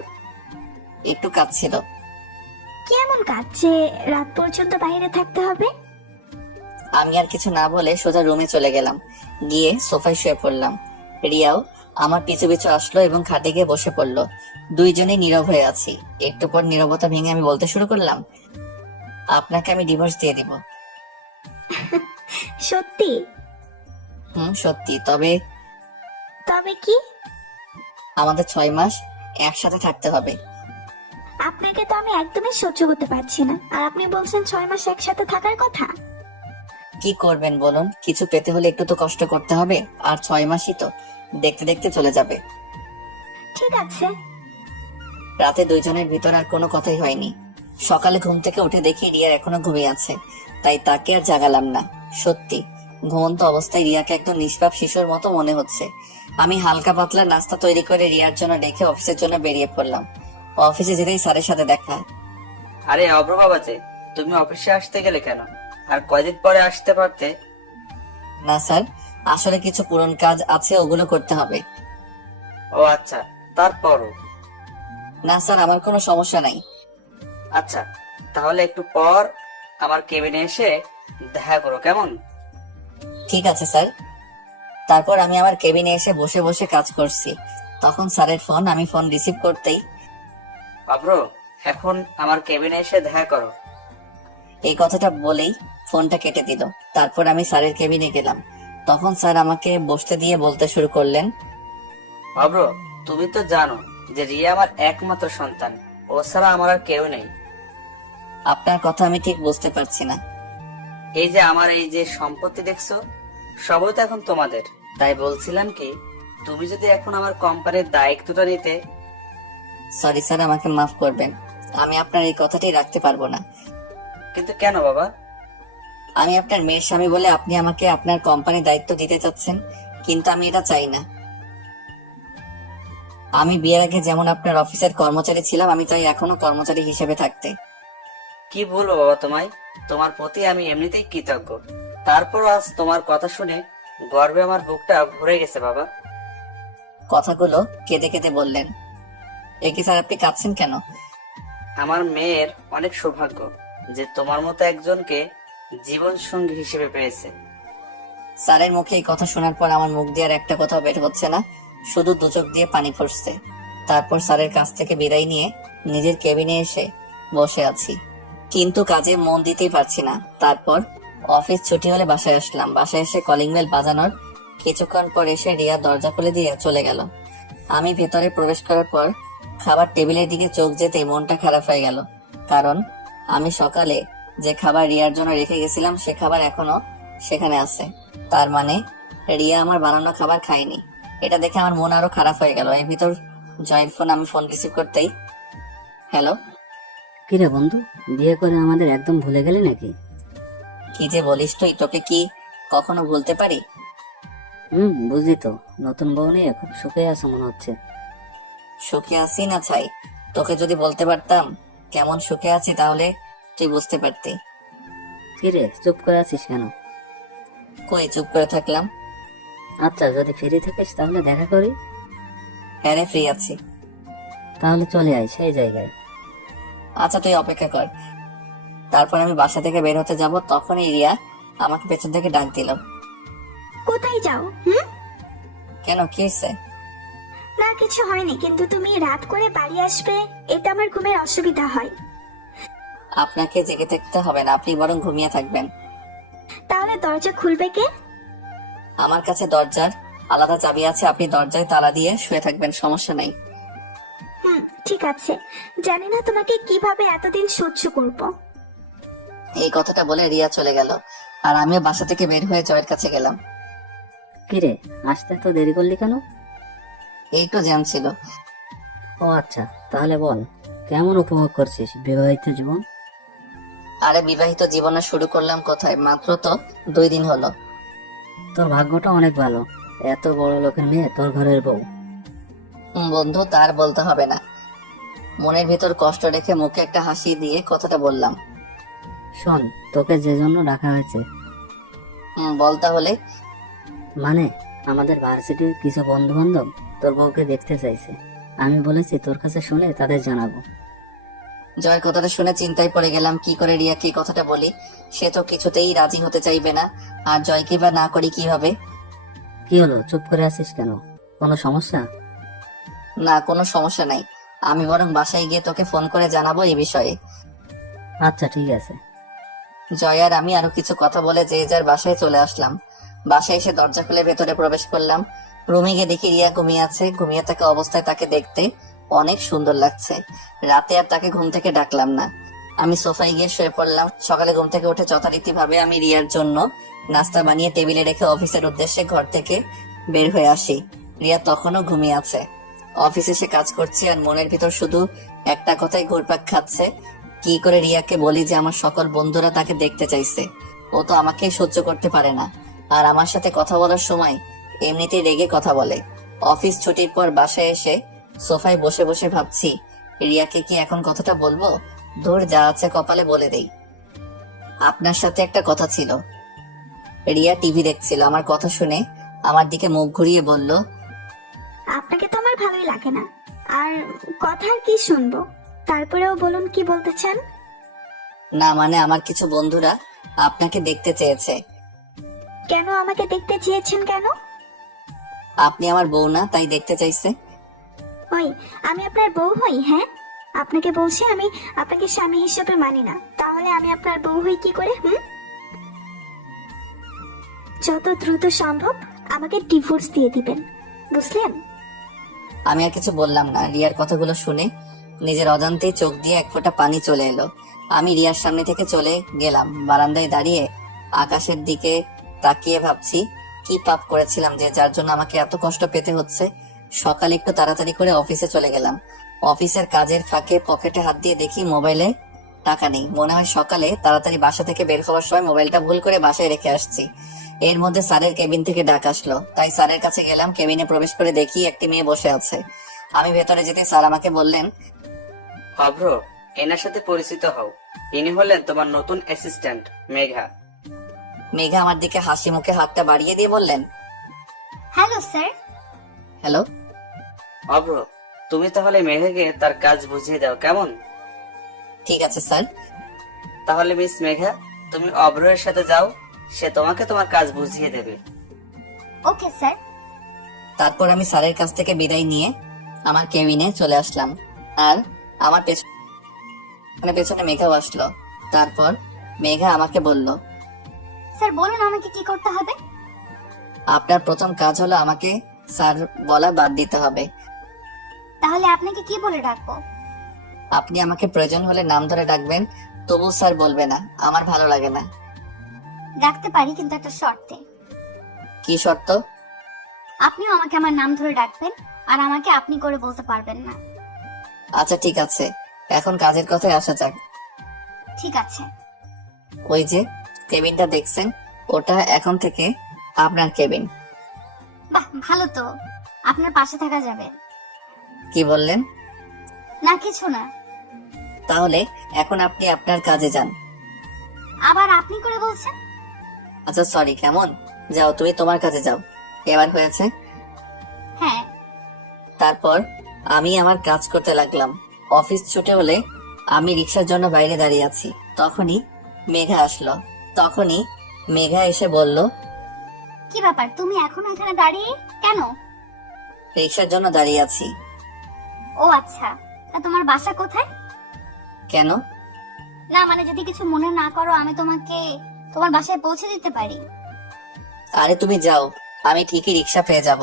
একটু কাজ ছিল। কি এমন কাজ যে রাত পর্যন্ত বাইরে থাকতে হবে? আমি আর কিছু না বলে সোজা রুমে চলে গেলাম। গিয়ে সোফায় শুয়ে পড়লাম। রিয়াও আমার পিছু পিছু আসলো এবং খাটে গিয়ে বসে পড়লো। দুইজনেই নীরব হয়ে আছি। একটু পর নীরবতা ভেঙে আমি বলতে শুরু করলাম, আপনাকে আমি ডিভোর্স দিয়ে দিব। সত্যি? সত্যি। তবে তবে কি? আমাদের 6 মাস একসাথে থাকতে হবে। আপনাকে তো আমি একদমই সহ্য করতে পারছি না, আর আপনি বলছেন 6 মাস একসাথে থাকার কথা। কি করবেন বলুন? কিছু পেতে হলে একটু তো কষ্ট করতে হবে। আর 6 মাসই তো, দেখতে দেখতে চলে যাবে। ঠিক আছে। রাতে দুইজনের ভিতর আর কোনো কথাই হয়নি। সকালে ঘুম থেকে উঠে দেখি রিয়া এখনো ঘুমিয়ে আছে, তাই তাকে আর জাগালাম না। সত্যি ঘুমন্ত অবস্থায় রিয়াকে একদম নিষ্পাপ শিশুর মতো মনে হচ্ছে। আমি হালকা পাতলা নাস্তা তৈরি করে রিয়ার জন্য রেখে অফিসের জন্য বেরিয়ে পড়লাম। অফিসে যেতেই স্যারের সাথে দেখা। আরে অব্র বাবা যে, তুমি অফিসে আসতে গেলে কেন? আর কয়দিন পরে আসতে পারতে। না স্যার, আসলে কিছু পুরন কাজ আছে, ওগুলো করতে হবে। ও আচ্ছা, তারপরও? না স্যার, আমার কোনো সমস্যা নাই। আচ্ছা, তাহলে একটু পর আমার কেবিনে এসে দেখা করো, কেমন? ঠিক আছে স্যার। তারপর আমি আমার কেবিনে এসে বসে বসে কাজ করছি। তখন স্যারের ফোন। আমি ফোন রিসিভ করতেই, অব্র, এখন আমার কেবিনে এসে দেখা করো। এই কথাটা বলেই ফোনটা কেটে দিল। তারপর আমি স্যারের কেবিনে গেলাম। তখন স্যার আমাকে বসতে দিয়ে বলতে শুরু করলেন, অব্র, তুমি তো জানো যে রিয়া আমার একমাত্র সন্তান। ও ছাড়া আমার আর কেউ নেই। আপনার কথা আমি ঠিক বুঝতে পারছি না। এই যে আমার এই যে সম্পত্তি দেখছো, সবই তো এখন তোমাদের। তাই বলছিলাম কি, তুমি যদি এখন আমার কোম্পানির দায়িত্বটা নিতে। সরি স্যার, আমাকে মাফ করবেন। আমি আপনার এই কথাটি রাখতে পারবো না। কিন্তু কেন বাবা? আমি আপনার মেয়ের স্বামী বলে আপনি আমাকে আপনার কোম্পানির দায়িত্ব দিতে চাচ্ছেন, কিন্তু আমি এটা চাই না। আমি বিয়ের আগে যেমন আপনার অফিসের কর্মচারী ছিলাম, আমি চাই এখনো কর্মচারী হিসেবে থাকতে। কি বলবো বাবা তোমায়, তোমার প্রতি আমি এমনিতেই কৃতজ্ঞ। তারপর আজ তোমার কথা শুনে গর্বে আমার বুকটা ভরে গেছে বাবা। কথাগুলো কেঁদে কেঁদে বললেন। এ কি স্যার, আপনি কাঁদছেন কেন? আমার মেয়ের অনেক সৌভাগ্য যে তোমার মতো একজনকে জীবন সঙ্গী হিসেবে পেয়েছে। স্যারের মুখে এই কথা শোনার পর আমার মুখ দিয়ে আর একটা কথা বের হচ্ছে না, শুধু দু চোখ দিয়ে পানি পড়ছে। তারপর স্যারের কাছ থেকে বিদায় নিয়ে নিজের কেবিনে এসে বসে আছি, কিন্তু কাজে মন দিতেই পারছি না। তারপর অফিস ছুটি হলে বাসায় আসলাম। বাসায় এসে কলিং বেল বাজানোর কিছুক্ষণ পর এসে রিয়া দরজা খুলে দিয়ে চলে গেল। আমি ভেতরে প্রবেশ করার পর খাবার টেবিলের দিকে চোখ যেতেই মনটা খারাপ হয়ে গেল, কারণ আমি সকালে যে খাবার রিয়ার জন্য রেখে গেছিলাম সে খাবার এখনো সেখানে আছে। তার মানে রিয়া আমার বানানো খাবার খায়নি। এটা দেখে আমার মন আরো খারাপ হয়ে গেল। এর ভিতর জয়ের ফোন। আমি ফোন রিসিভ করতেই, হ্যালো। কিরে বন্ধু, বিয়ে করে আমাদের একদম ভুলে গেলি নাকি? কি যে বলিস তুই, তোকে কি কখনো ভুলতে পারি? বুঝলি তো, নতুন বউ নিয়ে খুব সুখে আছো মনে হচ্ছে। সুখে আছি না ছাই, তোকে যদি বলতে পারতাম কেমন সুখে আছি তাহলে তুই বুঝতে পারতি। কিরে চুপ করে আছিস কেন? কই চুপ করে থাকলাম? আচ্ছা, যদি ফ্রি থাকিস তাহলে দেখা করি। হ্যাঁ রে, ফ্রি আছি। তাহলে চলে আয় সেই জায়গায়। আচ্ছা তুই অপেক্ষা কর। তারপর আমি বাসা থেকে বের হতে যাব, তখনই রিয়া আমাকে পেছন থেকে ডাক দিল। কোথায় যাও? কেন, কি হয়েছে? না কিছু হয়নি, কিন্তু তুমি রাত করে বাড়ি আসবে, এটা আমার ঘুমের অসুবিধা হয়। আপনাকে জেগে থাকতে হবে না, আপনি বরং ঘুমিয়ে থাকবেন। তাহলে দরজা খুলবে কে? আমার কাছে দরজার আলাদা চাবি আছে, আপনি দরজায় তালা দিয়ে শুয়ে থাকবেন, সমস্যা নাই। ঠিক আছে। জানি না তোমাকে কিভাবে এতদিন সহ্য করব। এই কথাটা বলে রিয়া চলে গেল, আর আমিও বাসা থেকে বের হয়ে জয়ের কাছে গেলাম। কিরে আসতে তো দেরি করলি কেন? এই তো জ্যাম ছিল। ও আচ্ছা, তাহলে বল কেমন উপভোগ করছিস বিবাহিত জীবন? আরে বিবাহিত জীবনে শুরু করলাম কোথায়, মাত্র তো 2 দিন হলো। তোর ভাগ্যটা অনেক ভালো, এত বড় লোকের মেয়ে তোর ঘরের বউ। বন্ধু, তার বলতে হবে না। মনের ভিতর কষ্ট রেখে মুখে একটা হাসি দিয়ে কথাটা বললাম। শোন, তোকে যে জন্য ডাকা হয়েছে, বল তাহলে। মানে আমাদের ভার্সিটির কিছু বন্ধু বান্ধব তোর বউকে দেখতে চাইছে। আমি বলেছি তোর কাছে শুনে তাদের জানাবো। জয়ের কথাটা শুনে চিন্তায় পড়ে গেলাম, কি করে রিয়াকে এই কথাটা বলি। সে তো কিছুতেই রাজি হতে চাইবে না, আর জয়কে বা না করি কিভাবে। কি হলো, চুপ করে আছিস কেন? কোনো সমস্যা? না, কোনো সমস্যা নাই। আমি বরং বাসায় গিয়ে তোকে ফোন করে জানাবো এই বিষয়ে। আচ্ছা ঠিক আছে। জয় আর আমি আরো কিছু কথা বলে যে যার বাসায় চলে আসলাম। বাসায় এসে দরজা খুলে ভেতরে প্রবেশ করলাম। রুমে গিয়ে দেখি রিয়া ঘুমিয়ে আছে। ঘুমিয়ে থাকা অবস্থায় তাকে দেখতে অনেক সুন্দর লাগছে। রাতে আর তাকে ঘুম থেকে ডাকলাম না, আমি সোফায় গিয়ে শুয়ে পড়লাম। সকালে ঘুম থেকে উঠে যথারীতি ভাবে আমি রিয়ার জন্য নাস্তা বানিয়ে টেবিলে রেখে অফিসের উদ্দেশ্যে ঘর থেকে বের হয়ে আসি। রিয়া তখনও ঘুমিয়ে আছে। অফিসে এসে কাজ করছি আর মনের ভিতর শুধু একটা কথাই ঘুরপাক খাচ্ছে, কি করে রিয়াকে বলি যে আমার সকল বন্ধুরা তাকে দেখতে চাইছে। ও তো আমাকে সহ্য করতে পারে না, আর আমার সাথে কথা বলার সময় এমনিতেই রেগে কথা বলে। অফিস ছুটির পর বাসায় এসে সোফায় বসে বসে ভাবছি, রিয়াকে কি এখন কথাটা বলবো? ধর, যা আছে কপালে বলে দেই। আপনার সাথে একটা কথা ছিল। রিয়া টিভি দেখছিল, আমার কথা শুনে আমার দিকে মুখ ঘুরিয়ে বলল, আপনাকে তো আমার ভালোই লাগে না, আর কথা আর কি শুনবো। তারপরেও বলুন, কি বলতে চান? না মানে আমার কিছু বন্ধুরা আপনাকে দেখতে চেয়েছে। কেন আমাকে দেখতে চেয়েছেন কেন? আপনি আমার বউ না, তাই দেখতে চাইছে। ওই, আমি আপনার বউ হই? হ্যাঁ, আপনাকে বলছি আমি আপনাকে স্বামী হিসেবে মানি না, তাহলে আমি আপনার বউ হই কি করে? যত দ্রুত সম্ভব আমাকে ডিভোর্স দিয়ে দিবেন, বুঝলেন? আমি আর কিছু বললাম না। রিয়ার কথাগুলো শুনে নিজের অজান্তেই চোখ দিয়ে এক ফোঁটা পানি চলে এলো। আমি রিয়ার সামনে থেকে চলে গেলাম। বারান্দায় দাঁড়িয়ে আকাশের দিকে তাকিয়ে ভাবছি, কি পাপ করেছিলাম যে যার জন্য আমাকে এত কষ্ট পেতে হচ্ছে। সকালে একটু তাড়াতাড়ি করে অফিসে চলে গেলাম। অফিসের কাজের ফাঁকে পকেটে হাত দিয়ে দেখি মোবাইলে টাকা নেই। মনে হয় সকালে তাড়াতাড়ি বাসা থেকে বের হওয়ার সময় মোবাইলটা ভুল করে বাসায় রেখে আসছি। এর মধ্যে স্যারের কেবিন থেকে ডাক আসলো, তাই স্যারের কাছে গেলাম। কেবিনে প্রবেশ করে দেখি একটি মেয়ে বসে আছে। আমি ভেতরে যেতে স্যার আমাকে বললেন, অভ্র, এনার সাথে পরিচিত হও। ইনি হলেন তোমার নতুন অ্যাসিস্ট্যান্ট মেঘা। মেঘা আমার দিকে হাসি মুখে হাতটা বাড়িয়ে দিয়ে বললেন, হ্যালো স্যার। হ্যালো। অভ্র, তুমি তাহলে মেঘাকে তার কাজ বুঝিয়ে দাও, কেমন? ঠিক আছে স্যার। তাহলে মিস মেঘা, তুমি অভ্রের সাথে যাও, সে তোমাকে তোমার কাজ বুঝিয়ে দেবে। Okay sir. তারপর আমি স্যারের কাছ থেকে বিদায় নিয়ে আমার কেবিনে চলে আসলাম, আর আমার পেছনে পেছনে মেঘাও আসলো। তারপর মেঘা আমাকে বলল, স্যার বলুন আমাকে কি করতে হবে? আপনার প্রথম কাজ হলো আমাকে স্যার বলা বাদ দিতে হবে। তাহলে আপনাকে কি বলে ডাকবো? আপনি আমাকে প্রয়োজন হলে নাম ধরে ডাকবেন, তবু স্যার বলবে না, আমার ভালো লাগে না। ডাকতে পারি, কিন্তু একটা শর্তে। কি শর্ত? আপনিও আমাকে আমার নাম ধরে ডাকবেন, আর আমাকে আপনি করে বলতে পারবেন না। আচ্ছা ঠিক আছে, এখন কাজের কথায় আসা যাক। ঠিক আছে। ওই যে কেবিনটা দেখছেন, ওটা এখন থেকে আপনার কেবিন। বাহ, ভালো তো, আপনার পাশে থাকা যাবে। কি বললেন? না কিছু না। তাহলে এখন আপনি আপনার কাজে যান। আবার আপনি করে বলছেন? আচ্ছা সরি, কেমন? যাও, তুমি তোমার কাজে যাও। এবার হয়েছে? হ্যাঁ। তারপর আমি আমার কাজ করতে লাগলাম। অফিস ছুটে হলে আমি রিক্সার জন্য বাইরে দাঁড়িয়ে আছি। তখনই মেঘা এসে বলল, কি ব্যাপার, তুমি এখনো এখানে দাঁড়িয়ে কেন? রিক্সার জন্য দাঁড়িয়ে আছি। ও আচ্ছা, তা তোমার বাসা কোথায়? কেন? না মানে যদি কিছু মনে না করো, আমি তোমাকে তোমার বাসায় পৌঁছে দিতে পারি। আরে তুমি যাও, আমি ঠিকই রিক্সা পেয়ে যাব।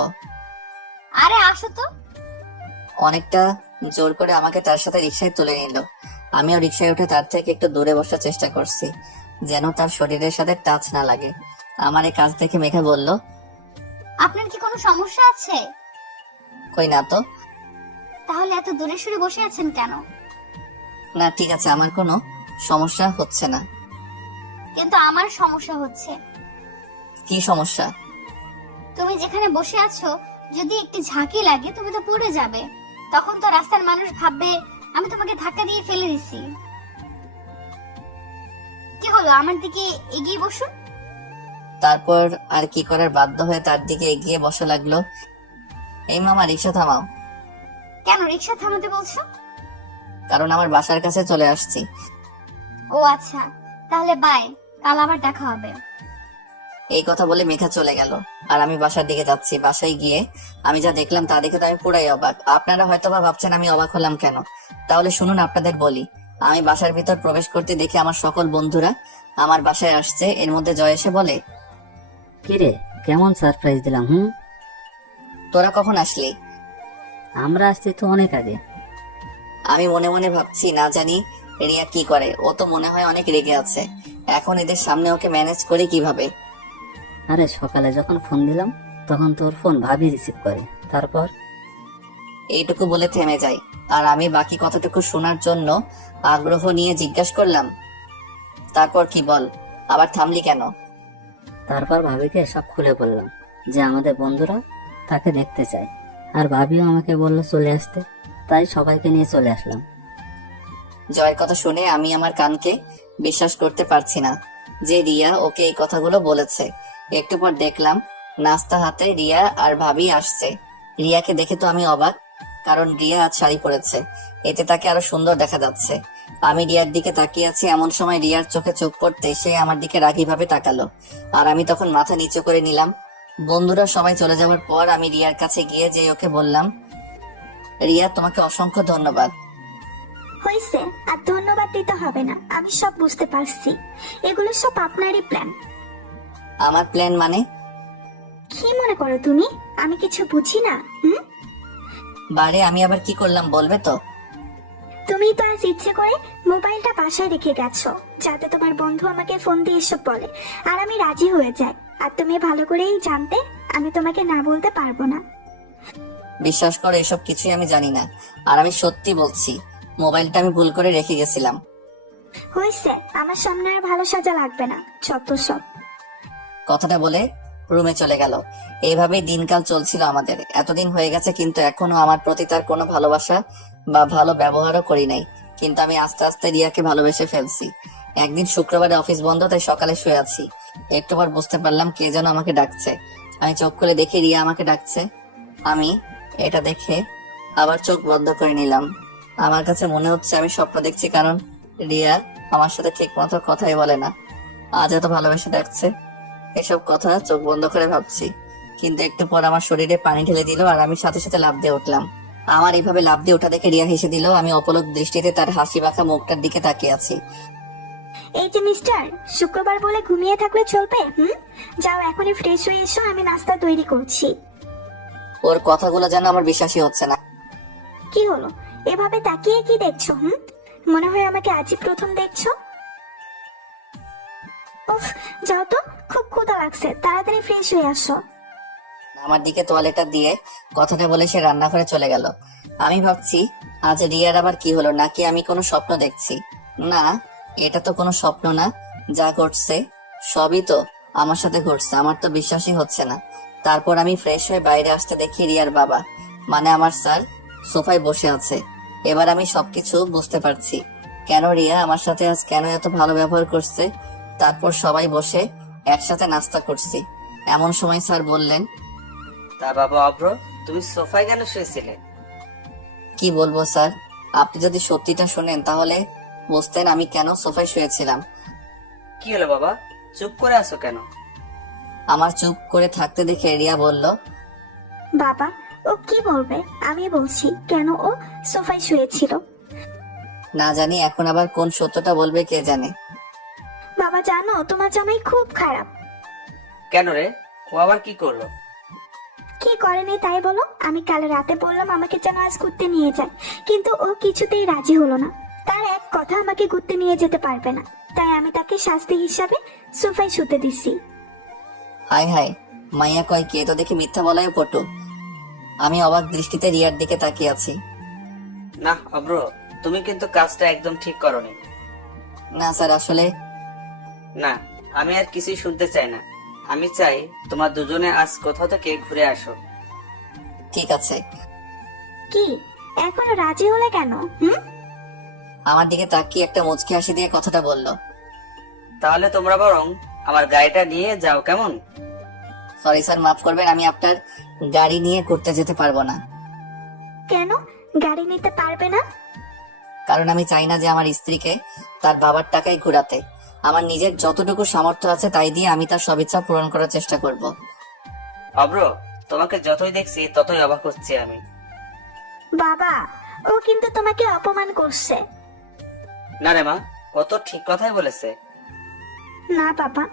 আরে আসো তো। অনেকটা জোর করে আমাকে তার সাথে রিক্সায় তুলে নিল। আমিও রিক্সায় উঠে তার থেকে একটু দূরে বসার চেষ্টা করছি, যেন তার শরীরের সাথে টাচ না লাগে। আমার এই কাজ দেখে মেঘা বলল, আপনার কি কোনো সমস্যা আছে? কই না তো। তাহলে এত দূরে সরে বসে আছেন কেন? না ঠিক আছে, আমার কোনো সমস্যা হচ্ছে না। কিন্তু আমার সমস্যা হচ্ছে। কি সমস্যা? তুমি যেখানে বসে আছো, যদি একটি ঝাঁকি লাগে তুমি তো পড়ে যাবে। তখন তো রাস্তার মানুষ ভাববে আমি তোমাকে ধাক্কা দিয়ে ফেলে দিছি। কি হলো, আমার দিকে এগিয়ে বসুন। তারপর আর কি করার, বাধ্য হয়ে তার দিকে এগিয়ে বসা লাগলো। এই মামা, রিক্সা থামাও। কেন রিক্সা থামাতে বলছো? কারণ আমার বাসার কাছে চলে আসছি। ও আচ্ছা, তাহলে বাই, কাল আবার দেখা হবে। এই কথা বলে মেঘা চলে গেল। আর আমি বাসার দিকে যাচ্ছি। বাসায় গিয়ে আমি যা দেখলাম তা দেখে তো আমি পুরাই অবাক। আপনারা হয়তো বা ভাবছেন আমি অবাক হলাম কেন, তাহলে শুনুন আপনাদের বলি। আমি বাসার ভিতর প্রবেশ করতে দেখি আমার সকল বন্ধুরা আমার বাসায় আসছে। এর মধ্যে জয় এসে বলে, কিরে, কেমন সারপ্রাইজ দিলাম? তোরা কখন আসলি? আমরা আসছি তো অনেক আগে। আমি মনে মনে ভাবছি, না জানি রিয়া কি করে। ও তো মনে হয় অনেক রেগে আছে। এখন এদের সামনে ওকে ম্যানেজ করি কিভাবে? আরে সকালে যখন ফোন দিলাম তখন তোর ফোন ভাবি রিসিভ করে, তারপর এইটুকু বলে থেমে যাই। আর আমি বাকি কথাটুকু শোনার জন্য আগ্রহ নিয়ে জিজ্ঞাসা করলাম, তারপর কি বল? আবার থামলি কেন? তারপর ভাবিকে সব খুলে বললাম যে আমাদের বন্ধুরা তাকে দেখতে চায়, আর ভাবিও আমাকে বললো চলে আসতে, তাই সবাইকে নিয়ে চলে আসলাম। জয়ের কথা শুনে আমি আমার কানকে বিশ্বাস করতে পারছি না যে রিয়া ওকে এই কথাগুলো বলেছে। একটু পর দেখলাম নাস্তা হাতে রিয়া আর ভাবি আসছে। রিয়াকে দেখে তো আমি অবাক, কারণ রিয়া আজ শাড়ি পরেছে, এতে তাকে আরো সুন্দর দেখা যাচ্ছে। আমি রিয়ার দিকে তাকিয়ে আছি, এমন সময় রিয়ার চোখে চোখ পড়তে সে আমার দিকে রাগী ভাবে তাকালো। আর আমি তখন মাথা নিচু করে নিলাম। বন্ধুরা সবাই চলে যাওয়ার পর আমি রিয়ার কাছে গিয়ে যে ওকে বললাম, রিয়া তোমাকে অসংখ্য ধন্যবাদ। হয়েছে, আর ধন্যবাদ দিতে হবে না, আমি সব বুঝতে পারছি। এগুলো সব আপনারই প্ল্যান। আমার প্ল্যান মানে? কি মনে করো তুমি আমি কিছু বুঝি না? বারে, আমি আবার কি করলাম বলবে তো? তুমি তো আজ ইচ্ছে করে মোবাইলটা বাসায় রেখে গেছো যাতে তোমার বন্ধু আমাকে ফোন দিয়ে এসব বলে, আর আমি রাজি হয়ে যাই। আর তুমি ভালো করেই জানতে আমি তোমাকে না বলতে পারবো না। বিশ্বাস করো, এসব কিছুই আমি জানি না। আর আমি সত্যি বলছি, মোবাইলটা আমি ভুল করে রেখে গেছিলাম। হয়েছে, আমার সামনে আর ভালো সাজা লাগবে না, যত সব। কথাটা বলে রুমে চলে গেল। এইভাবেই দিনকাল চলছিল আমাদের। এতদিন হয়ে গেছে কিন্তু এখনো আমার প্রতি তার কোনো ভালোবাসা বা ভালো ব্যবহারও করি নাই। কিন্তু আমি আস্তে আস্তে রিয়াকে ভালোবেসে ফেলছি। একদিন শুক্রবারে অফিস বন্ধ, তাই সকালে শুয়ে আছি। একটু পর বুঝতে পারলাম কে যেন আমাকে ডাকছে। আমি চোখ খুলে দেখি রিয়া আমাকে ডাকছে। আমি এটা দেখে আবার চোখ বন্ধ করে নিলাম। আমার কাছে মনে হচ্ছে আমি স্বপ্ন দেখছি, কারণ রিয়া আমার সাথে ঠিক মতো কথাই বলে না। আজ এত ভালোবেসে ডাকছে। এসব কথা চোখ বন্ধ করে ভাবছি, কিন্তু একটু পর আমার শরীরে পানি ঢেলে দিল আর আমি সাথে সাথে লাফ দিয়ে উঠলাম। আমার এইভাবে লাফ দিয়ে ওঠা দেখে রিয়া হেসে দিল। আমি অপলক দৃষ্টিতে তার হাসি মাখা মুখটার দিকে তাকিয়ে আছি। এই যে মিস্টার, শুক্রবার বলে ঘুমিয়ে থাকলে চলবে? যাও এখনই ফ্রেশ হয়ে এসো, আমি নাস্তা তৈরি করছি। ওর কথাগুলো যেন আমার বিশ্বাসই হচ্ছে না। কি হলো, এভাবে তাকিয়ে কি দেখছো? মনে হয় আমাকে আজই প্রথম দেখছো। উফ, যাও তো, খুব ক্ষুধা লাগছে, তাড়াতাড়ি ফ্রেশ হয়ে আসো। আমার দিকে তোয়ালেটা দিয়ে কথাটা বলে সে রান্নাঘরে চলে গেল। আমি ভাবছি আজ রিয়ার আবার কি হলো, নাকি আমি কোনো স্বপ্ন দেখছি? না, এটা তো কোনো স্বপ্ন না। যা ঘটছে সবই তো আমার সাথে ঘটছে। আমার তো বিশ্বাসই হচ্ছে না। তারপর আমি ফ্রেশ হয়ে বাইরে আসতে দেখি রিয়ার বাবা, মানে আমার স্যার, সোফায় বসে আছে। এবার আমি সবকিছু বুঝতে পারছি, কেন রিয়া আমার সাথে আজ কেন এত ভালো ব্যবহার করছে। তারপর সবাই বসে একসাথে নাস্তা করছি। এমন সময় স্যার বললেন, তা বাবা অভ্র, তুমি সোফায় কেন শুয়েছিলে? কি বলবো স্যার, আপনি যদি সত্যিটা শোনেন তাহলে বুঝতেন আমি কেন সোফায় শুয়েছিলাম। কি হলো বাবা, চুপ করে আছো কেন? আমার চুপ করে থাকতে দেখে রিয়া বলল, বাবা, ও কি বলবে? আমি বলছি কেন ও সোফায় শুয়েছিল। না জানি এখন আবার কোন সত্যটা বলবে কে জানে। বাবা জানো, তোমার জামাই খুব খারাপ। কেন রে, ও আবার কি করলো? কি করেনি তাই বলো? আমি কাল রাতে বললাম আমাকে যেন আজ ঘুরতে নিয়ে যায়, কিন্তু ও কিছুতেই রাজি হলো না। তার এক কথা আমাকে ঘুরতে নিয়ে যেতে পারবে না, তাই আমি তাকে শাস্তি হিসাবে সোফায় শুতে দিছি। হাই হাই, মাইয়া কয় কি, তো দেখি মিথ্যা বলায় পটু। আমি অবাক দৃষ্টিতে রিয়ার দিকে তাকিয়ে আছি। না অভ্র, তুমি কিন্তু কাজটা একদম ঠিক করনি। না স্যার, আসলে না, আমি আর কিছুই শুনতে চাই না। আমি চাই তোমার দুজনে আজ কোথাও থেকে ঘুরে আসো। ঠিক আছে। কি, এখনো রাজি হলে কেন? আমার দিকে তাকিয়ে একটা মুচকি হাসি দিয়ে কথাটা বলল। তাহলে তোমরা বরং আমার গাড়িটা নিয়ে যাও, কেমন? সরি স্যার, মাফ করবেন, আমি আপনার গাড়ি নিয়ে ঘুরতে যেতে পারবো না। কেন গাড়ি নিতে পারবে না? কারণ আমি চাই না যে আমার স্ত্রীকে তার বাবার টাকায় ঘোরাতে। আমার নিজের যতটুকু সামর্থ্য আছে তাই দিয়ে আমি তার সব ইচ্ছা পূরণ করার চেষ্টা করব। অব্র, তোমাকে যতই দেখছি ততই অবাক হচ্ছি আমি। বাবা, ও কিন্তু তোমাকে অপমান করছে। না রে মা, ও তো ঠিক কথাই বলেছে। না বাবা।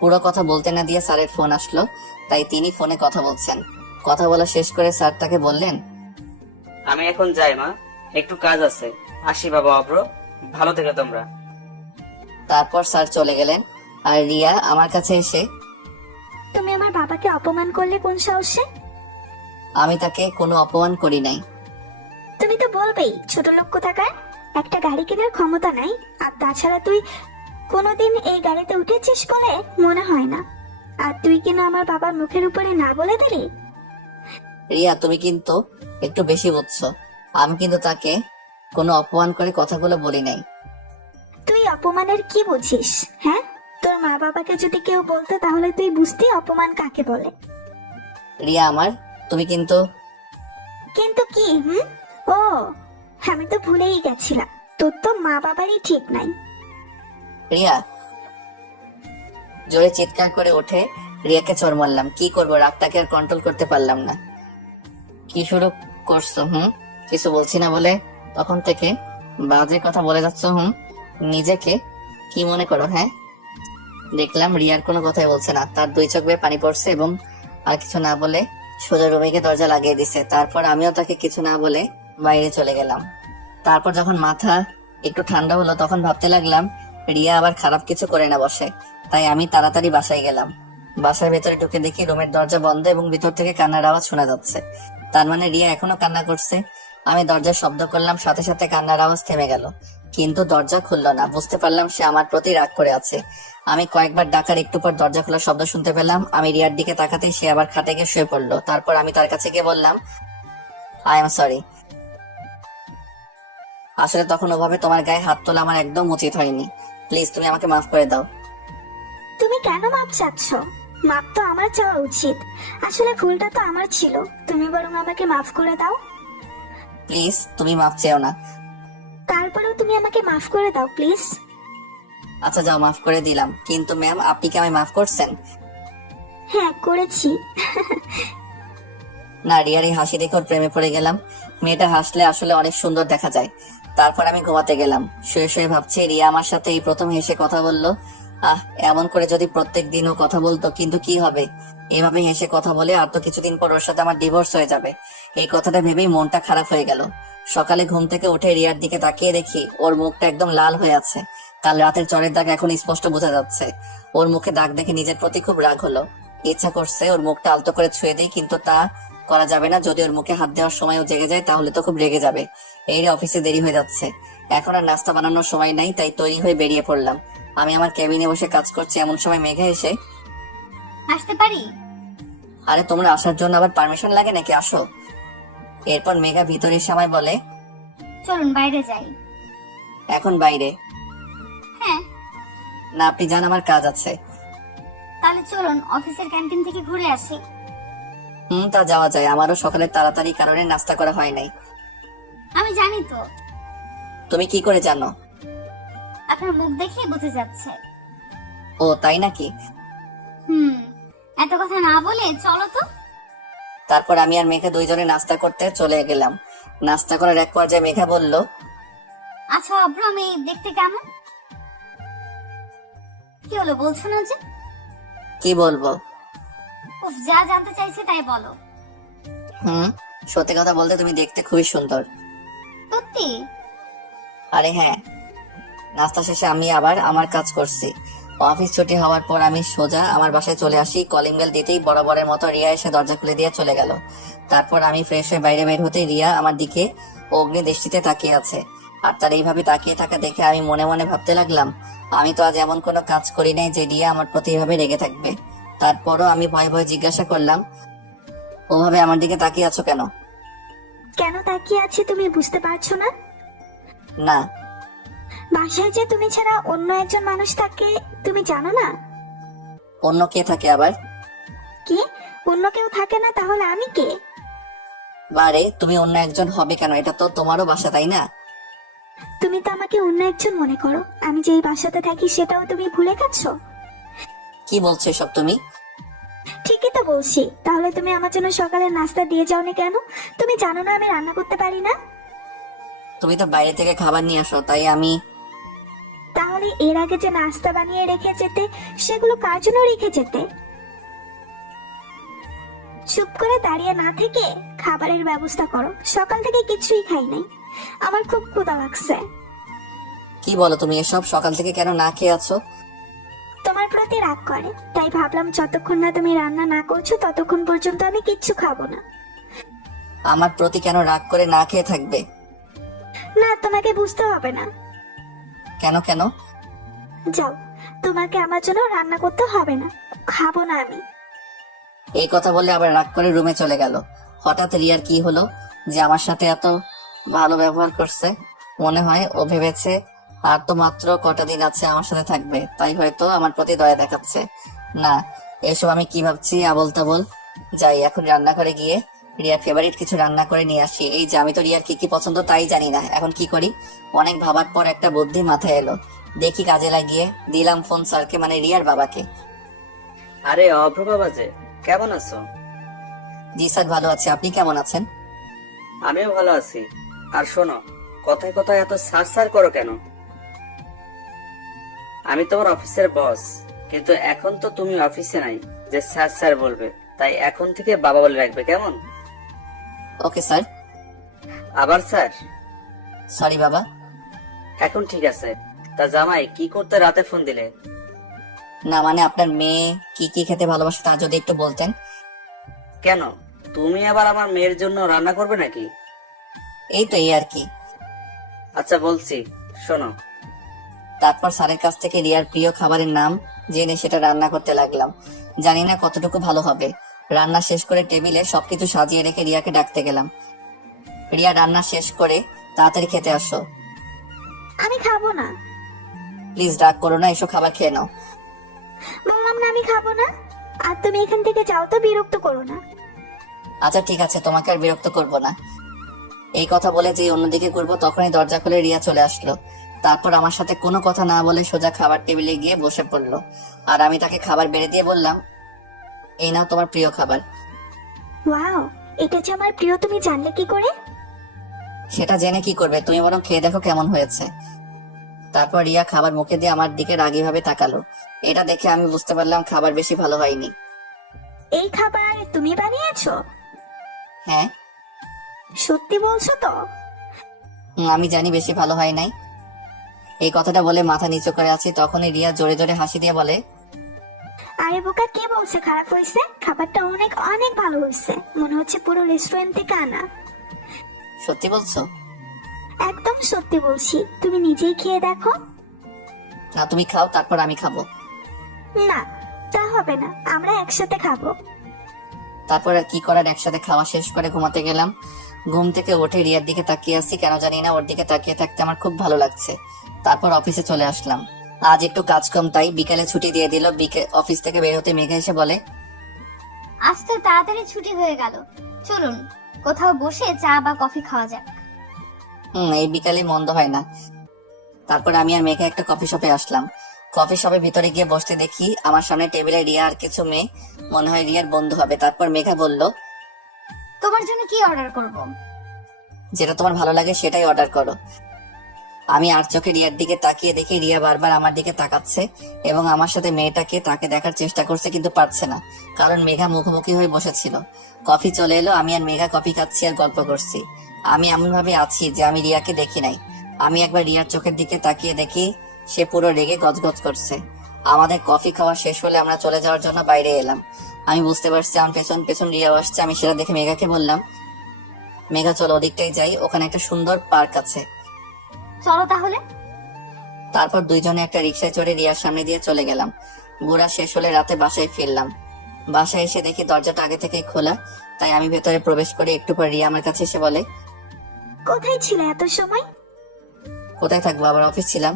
পুরো কথা বলতে না দিয়ে স্যারের ফোন আসলো, তাই তিনি ফোনে কথা বলছেন। কথা বলা শেষ করে স্যার তাকে বললেন, আমি এখন যাই মা, একটু কাজ আছে। আসি বাবা অব্র, ভালো থেকো তোমরা। তারপর স্যার চলে গেলেন। আর রিয়া আমার কাছে এসে, তুমি আমার বাবাকে অপমান করলে কোন সাহসে? আমি তাকে কোনো অপমান করি নাই। তুমি তো বলবেই ছোট লোক কোথাকার, একটা গাড়ি কেনার ক্ষমতা নাই। আর তাছাড়া তুই কোনোদিন এই গাড়িতে উঠেছিস বলে মনে হয় না। আর তুই কিনা আমার বাবার মুখের উপরে না বলে দিলি। রিয়া, তুমি কিন্তু একটু বেশি বুঝছো। আমি কিন্তু তাকে কোনো অপমান করে কথাগুলো বলি নাই। তুই অপমানের কি বুঝিস? হ্যাঁ, তোর মা বাবাকে যদি কেউ বলতো তাহলে তুই বুঝতি অপমান কাকে বলে। রিয়া আমার, তুমি কিন্তু কিন্তু কি? ও, আমি তো ভুলেই গেছিলাম, তোর তো মা বাবারই ঠিক নাই। রিয়া, জোরে চিৎকার করে উঠে রিয়াকে চড় মারলাম। কি করবো, রাগটাকে আর কন্ট্রোল করতে পারলাম না। কি শুরু করছো? কিছু বলছি না বলে তখন থেকে বাজে কথা বলে যাচ্ছ। নিজেকে কি মনে করো? হ্যাঁ। দেখলাম রিয়ার কোনো কথাই বলছে না, তার দুই চোখ বেয়ে পানি পড়ছে এবং আর কিছু না বলে সোজা রুমে গিয়ে দরজা লাগিয়ে দিছে। তারপর আমিও তাকে কিছু না বলে বাইরে চলে গেলাম। তারপর যখন মাথা একটু ঠান্ডা হলো তখন ভাবতে লাগলাম রিয়া আবার খারাপ কিছু করে না বসে। তাই আমি তাড়াতাড়ি বাসায় গেলাম। বাসার ভেতরে ঢুকে দেখি রুমের দরজা বন্ধ এবং ভিতর থেকে কান্নার আওয়াজ শোনা যাচ্ছে। তার মানে রিয়া এখনো কান্না করছে। আমি দরজার শব্দ করলাম, সাথে সাথে কান্নার আওয়াজ থেমে গেল, কিন্তু দরজা খুললো না। বুঝতে পারলাম সে আমার প্রতি রাগ করে আছে। আমি কয়েকবার ডাকার একটু পর দরজা খোলার শব্দ শুনতে পেলাম। আমি রিয়ার দিকে তাকাতেই সে আবার খাটে গিয়ে শুয়ে পড়লো। তারপর আমি তার কাছে গিয়ে বললাম, আই এম সরি। আসলে তখন ওভাবে তোমার গায়ে হাত তোলা আমার একদম উচিত হয়নি। প্লিজ তুমি আমাকে মাফ করে দাও। তুমি কেন মাপ চাচ্ছ? মাপ তো আমার চাওয়া উচিত। আসলে ভুলটা তো আমার ছিল, তুমি বরং আমাকে মাফ করে দাও। প্লিজ তুমি মাফ চেও না। তারপরেও তুমি আমাকে মাফ করে দাও প্লিজ। আচ্ছা যাও, মাফ করে দিলাম। কিন্তু ম্যাম, আপনি কি আমায় মাফ করছেন? হ্যাঁ, করেছি। না, রিয়ার এই হাসি দেখে ওর প্রেমে পড়ে গেলাম। মেয়েটা হাসলে আসলে অনেক সুন্দর দেখা যায়। তারপর আমি ঘুমাতে গেলাম। শুয়ে শুয়ে ভাবছি রিয়া আমার সাথে এই প্রথম হেসে কথা বললো। এমন করে যদি প্রত্যেক দিন ও কথা বলতো, কিন্তু কি হবে, এভাবে হেসে কথা বলে আর তো কিছুদিন পর ওর সাথে আমার ডিভোর্স হয়ে যাবে। এই কথাটা ভেবেই মনটা খারাপ হয়ে গেল। সকালে ঘুম থেকে উঠে রিয়ার দিকে তাকিয়ে দেখি ওর মুখটা একদম লাল হয়ে আছে। কাল রাতের চরের দাগ এখন স্পষ্ট বোঝা যাচ্ছে। ওর মুখে দাগ দেখে নিজের প্রতি খুব রাগ হলো। ইচ্ছা করছে ওর মুখটা আলতো করে ছুঁয়ে দিই, কিন্তু তা করা যাবে না। যদি ওর মুখে হাত দেওয়ার সময়ও জেগে যায় তাহলে তো খুব রেগে যাবে। এই অফিসে দেরি হয়ে যাচ্ছে, এখন আর নাস্তা বানানোর সময় নাই, তাই তৈরি হয়ে বেরিয়ে পড়লাম। আমি আমার কেবিনে বসে কাজ করছি, এমন সময় মেঘা এসে, আসতে পারি? আরে তোমরা আসার জন্য আবার পারমিশন লাগে নাকি? আসো। এরপর মেঘা ভিতরে এসে আমায় বলে, চলুন বাইরে যাই। এখন বাইরে? হ্যাঁ। না, আপনি যান, আমার কাজ আছে। তাহলে চলুন অফিসের ক্যান্টিন থেকে ঘুরে আসি। তা যাওয়া যায়। আমারও সকালে তাড়াতাড়ি কারণে নাস্তা করা হয় নাই। আমি জানি তো। তুমি কি করে জানো? আপনার মুখ দেখে বোঝা যাচ্ছে। ও তাই নাকি? এত কথা না বলে চলো তো। তারপর আমি আর মেঘা দুইজনে নাস্তা করতে চলে গেলাম। নাস্তা করার এক পর্যায়ে মেঘা বলল, আচ্ছা অব্র, আমি দেখতে কেমন? কি হলো, বলছো না যে? কি বলবো? উফ, যা জানতে চাইছে তাই বলো। সত্যি কথা বলতে তুমি দেখতে খুবই সুন্দর। সত্যি? আরে হ্যাঁ। নাস্তা শেষে আমি আবার আমার কাজ করছি। অফিস ছুটি হওয়ার পর আমি সোজা আমার বাসায় চলে আসি। কলিং বেল দিতেই বরাবরের মতো রিয়া এসে দরজা খুলে দিয়ে চলে গেল। তারপর আমি ফ্রেশ হয়ে বাইরে বের হতে রিয়া আমার দিকে অগ্নি দৃষ্টিতে তাকিয়ে আছে। আর তার এইভাবে তাকিয়ে থাকা দেখে আমি মনে মনে ভাবতে লাগলাম, আমি তো আজ এমন কোনো কাজ করি নাই যে রিয়া আমার প্রতি এভাবে রেগে থাকবে। তারপরও আমি ভয়ে ভয়ে জিজ্ঞাসা করলাম, ওভাবে আমার দিকে তাকিয়ে আছো কেন? কেন তাকিয়ে আছি তুমি বুঝতে পারছো না? না। বাসায় যে তুমি ছাড়া অন্য একজন মানুষ থাকে তুমি জানো না? অন্য কে থাকে আবার? কি, অন্য কেউ থাকে না? তাহলে আমি কে? বারে, তুমি অন্য একজন হবে কেন? এটা তো তোমারও বাসা, তাই না? তুমি তো আমাকে অন্য একজন মনে করো। আমি যেই বাসাতে থাকি সেটাও তুমি ভুলে গেছো? কি বলছো এসব তুমি? ঠিকই তো বলছি। তাহলে তুমি আমার জন্য সকালে নাস্তা দিয়ে যাওনি কেন? তুমি জানো না আমি রান্না করতে পারি না? তুমি তো বাইরে থেকে খাবার নিয়ে আসো, তাই আমি। তাহলে এর আগে যে নাস্তা বানিয়ে রেখে যেতে, সেগুলো কার জন্য রেখে যেতে? চুপ করে দাঁড়িয়ে না থেকে খাবারের ব্যবস্থা করো। সকাল থেকে কিছুই খাই নাই, আমার খুব ক্ষুধা লাগছে। কি বলো তুমি এসব? সকাল থেকে কেন না খেয়ে আছো? তোমার প্রতি রাগ করে, তাই ভাবলাম যতক্ষণ না তুমি রান্না না করছো ততক্ষণ পর্যন্ত আমি কিচ্ছু খাবো না। আমার প্রতি কেন রাগ করে না খেয়ে থাকবে? না, তোমাকে বুঝতে হবে না। কেন কেন? যাও, তোমাকে আমার জন্য রান্না করতে হবে না, খাবো না আমি। এই কথা বলে আবার রাগ করে রুমে চলে গেল। হঠাৎ রিয়ার কি হলো যে আমার সাথে এত ভালো ব্যবহার করছে? মনে হয় ও ভেবেছে আর তো মাত্র কটা দিন আছে আমার সাথে থাকবে, তাই হয়তো আমার প্রতি দয়া দেখাচ্ছে। না, এসব আমি কি ভাবছি আবোল তাবোল। যাই এখন রান্নাঘরে গিয়ে রিয়ার ফেভারিট কিছু রান্না করে নিয়ে আসি। এই যে আমি তো রিয়ার কি কি পছন্দ তাই জানি না, এখন কি করি? অনেক ভাবার পর একটা বুদ্ধি মাথায় এলো। দেখি কাজে লাগিয়ে দিলাম ফোন স্যারকে, মানে রিয়ার বাবাকে। আরে অভ্র বাবা যে, কেমন আছো? জি স্যার, ভালো আছে। আপনি কেমন আছেন? আমিও ভালো আছি। আর শোনো, কথায় কথায় এত সার সার করো কেন? আমি তোমার অফিসের বস, কিন্তু এখন তো তুমি অফিসে নাই যে স্যার স্যার বলবে। তাই এখন থেকে বাবা বলে রাখবে, কেমন? Okay sir. আবার স্যার? সরি বাবা। এখন ঠিক আছে। তা জামাই, কি করতে রাতে ফোন দিলে? না মানে আপনার মেয়ে কি কি খেতে ভালোবাসে তা যদি একটু বলতেন। কেন, তুমি আবার আমার মেয়ের জন্য রান্না করবে নাকি? এই তো, এই আর কি। আচ্ছা বলছি, শোনো। তারপর স্যারের কাছ থেকে রিয়ার প্রিয় খাবারের নাম জেনে সেটা রান্না করতে লাগলাম। জানি না কতটুকু ভালো হবে। রান্না শেষ করে টেবিলে সবকিছু সাজিয়ে রেখে রিয়াকে ডাকতে গেলাম। রিয়া, রান্না শেষ করে তাড়াতাড়ি খেতে আসো। আমি খাবো না। প্লিজ রাগ করো না, এসো খাবার খেয়ে নাও। বললাম না আমি খাবো না। আর তুমি এখান থেকে যাও তো, বিরক্ত করো না। আচ্ছা ঠিক আছে, তোমাকে আর বিরক্ত করব না। এই কথা বলে যে অন্যদিকে করবো তখনই দরজা খুলে রিয়া চলে আসলো। তারপর আমার সাথে কোনো কথা না বলে সোজা খাবার টেবিলে গিয়ে বসে পড়লো। আর আমি তাকে খাবার বেড়ে দিয়ে বললাম, এই নাও তোমার প্রিয় খাবার। ওয়াও, এটা যে আমার প্রিয় তুমি জানলে কি করে? সেটা জেনে কি করবে, তুমি বরং খেয়ে দেখো কেমন হয়েছে। তারপর রিয়া খাবার মুখে দিয়ে আমার দিকে রাগী ভাবে তাকালো। এটা দেখে আমি বুঝতে পারলাম খাবার বেশি ভালো হয়নি। এই খাবার তুমি বানিয়েছো? হ্যাঁ। সত্যি বলছো তো? আমি জানি বেশি ভালো হয় নাই। এই কথাটা বলে মাথা নিচু করে আছি, তখনই রিয়া জোরে জোরে হাসি দিয়ে বলে, আরে বোকা, কে বলছে খারাপ হয়েছে? খাবারটা অনেক অনেক ভালো হয়েছে, মনে হচ্ছে পুরো রেস্টুরেন্ট থেকে আনা। সত্যি বলছো? একদম সত্যি বলছি, তুমি নিজেই খেয়ে দেখো। না, তুমি খাও তারপর আমি খাবো। না, তা হবে না, আমরা একসাথে খাবো। তারপর আর কি করার, একসাথে খাওয়া শেষ করে ঘুমাতে গেলাম। ঘুম থেকে উঠে রিয়ার দিকে তাকিয়ে আসছি, কেন জানি না ওর দিকে তাকিয়ে থাকতে আমার খুব ভালো লাগছে। তারপর অফিসে চলে আসলাম। আজ একটু কাজ কম, তাই বিকালে ছুটি দিয়ে দিল। অফিস থেকে বের হতে মেঘা এসে বলে, আজ তো তাড়াতাড়ি ছুটি হয়ে গেল, চলুন কোথাও বসে চা বা কফি খাওয়া যাক। এই বিকালে মন্দ হয় না। তারপর আমি আর মেঘা একটা কফি শপে আসলাম। কফি শপের ভিতরে গিয়ে বসতে দেখি আমার সামনে টেবিলে রিয়া আর কিছু মেয়ে, মনে হয় রিয়ার বন্ধু হবে। তারপর মেঘা বলল, তোমার জন্য কি অর্ডার করব? যেটা তোমার ভালো লাগে সেটাই অর্ডার করো। আমি আর চোখে রিয়ার দিকে তাকিয়ে দেখি রিয়া বারবার আমার দিকে তাকাচ্ছে এবং আমার সাথে মেয়েটাকে তাকে দেখার চেষ্টা করছে, কিন্তু পারছে না, কারণ মেঘা মুখোমুখি হয়ে বসেছিল। কফি চলে এলো, আমি আর মেঘা কফি খাচ্ছি আর গল্প করছি। আমি এমন ভাবে আছি যে আমি রিয়াকে দেখি নাই। আমি একবার রিয়ার চোখের দিকে তাকিয়ে দেখি সে পুরো রেগে গজগজ করছে। আমাদের কফি খাওয়া শেষ হলে আমরা চলে যাওয়ার জন্য বাইরে এলাম। আমি বুঝতে পারছি আমার পেছন পেছন রিয়াও আসছে। আমি সেটা দেখে মেঘাকে বললাম, মেঘা চলো ওদিকটাই যাই, ওখানে একটা সুন্দর পার্ক আছে। চলো তাহলে। তারপর দুইজনে একটা রিক্সায় চড়ে রিয়ার সামনে দিয়ে চলে গেলাম। ঘোরা শেষ হলে রাতে বাসায় ফিরলাম। বাসায় এসে দেখি দরজাটা আগে থেকেই খোলা, তাই আমি ভেতরে প্রবেশ করে একটু পর রিয়া আমার কাছে এসে বলে, কোথায় ছিলে এত সময়? কোথায় থাকবো, আবার অফিস ছিলাম।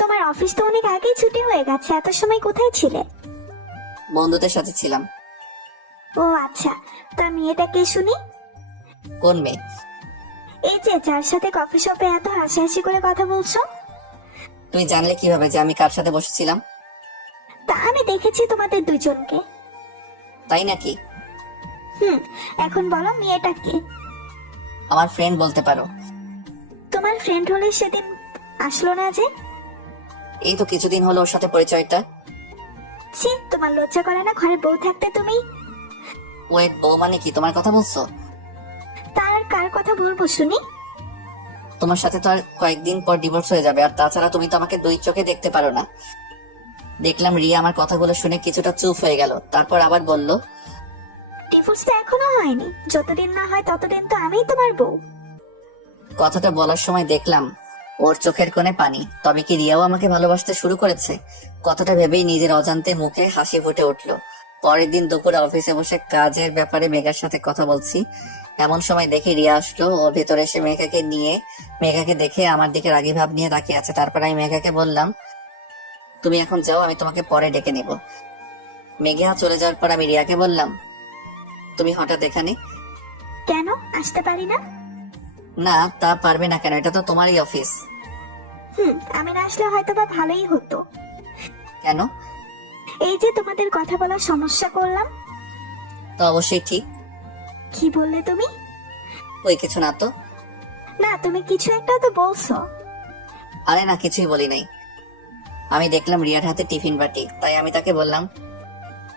তোমার অফিস তো অনেক আগেই ছুটি হয়ে গেছে, এত সময় কোথায় ছিলে? বন্ধুদের সাথে ছিলাম। ও আচ্ছা, তা মেয়েটা কে শুনি? কোন মেয়ে? এই যে যার সাথে কফি শপে এত হাসাহাসি করে কথা বলছো। তুমি জানলে কিভাবে যে আমি কার সাথে বসেছিলাম? তা আমি দেখেছি তোমাদের দুজনকে। তাই নাকি? এখন বলো মেয়েটা কে? আমার ফ্রেন্ড বলতে পারো। তোমার ফ্রেন্ড হলে সেদিন আসলো না যে? এই তো কিছুদিন হলো ওর সাথে পরিচয়টা। ছি, তোমার লজ্জা করে না? ঘরে বউ থাকতে তুমি। ওয়েট, বউ মানে কি তোমার কথা বলছো? তার কার কথা বলবো শুনি? তোমার সাথে তো আর কয়েকদিন পর ডিভোর্স হয়ে যাবে, আর তাছাড়া তুমি তো আমাকে দুই চোখে দেখতে পারো না। দেখলাম রিয়া আমার কথাগুলো শুনে কিছুটা চুপ হয়ে গেল, তারপর আবার বলল, ডিভোর্স তো এখনো হয়নি, যতদিন না হয় ততদিন তো আমিই তোমার বউ। কথাটা বলার সময় দেখলাম ওর চোখের কোণে পানি। তবে কি রিয়াও আমাকে ভালোবাসতে শুরু করেছে? কথাটা ভেবেই নিজের অজান্তে মুখে হাসি ফুটে উঠলো। পরের দিন দুপুরে অফিসে বসে কাজের ব্যাপারে মেঘার সাথে কথা বলছি, এমন সময় দেখে রিয়া আসলো। ও ভেতরে এসে মেঘাকে দেখে আমার দিকে রাগী ভাব নিয়ে তাকিয়ে আছে। তারপর আমি মেঘাকে বললাম, তুমি এখন যাও, আমি তোমাকে পরে ডেকে নেব। মেঘা চলে যাওয়ার পর আমি রিয়াকে বললাম, তুমি হঠাৎ এখানে? কেন আসতে পারি না? না, তা পারবে না কেন? এটা তো তোমারই অফিস। আমি না আসলে হয়তো বা ভালোই হতো। কেন? এই যে তোমাদের কথা বলার সমস্যা করলাম। তো অবশ্যই ঠিক। কি বললে তুমি? ওই কিছু না তো। না, তুমি কিছু একটা তো বলছো। আরে না, কিছুই বলি নাই। আমি দেখলাম রিয়ার হাতে টিফিন বাটি, তাই আমি তাকে বললাম,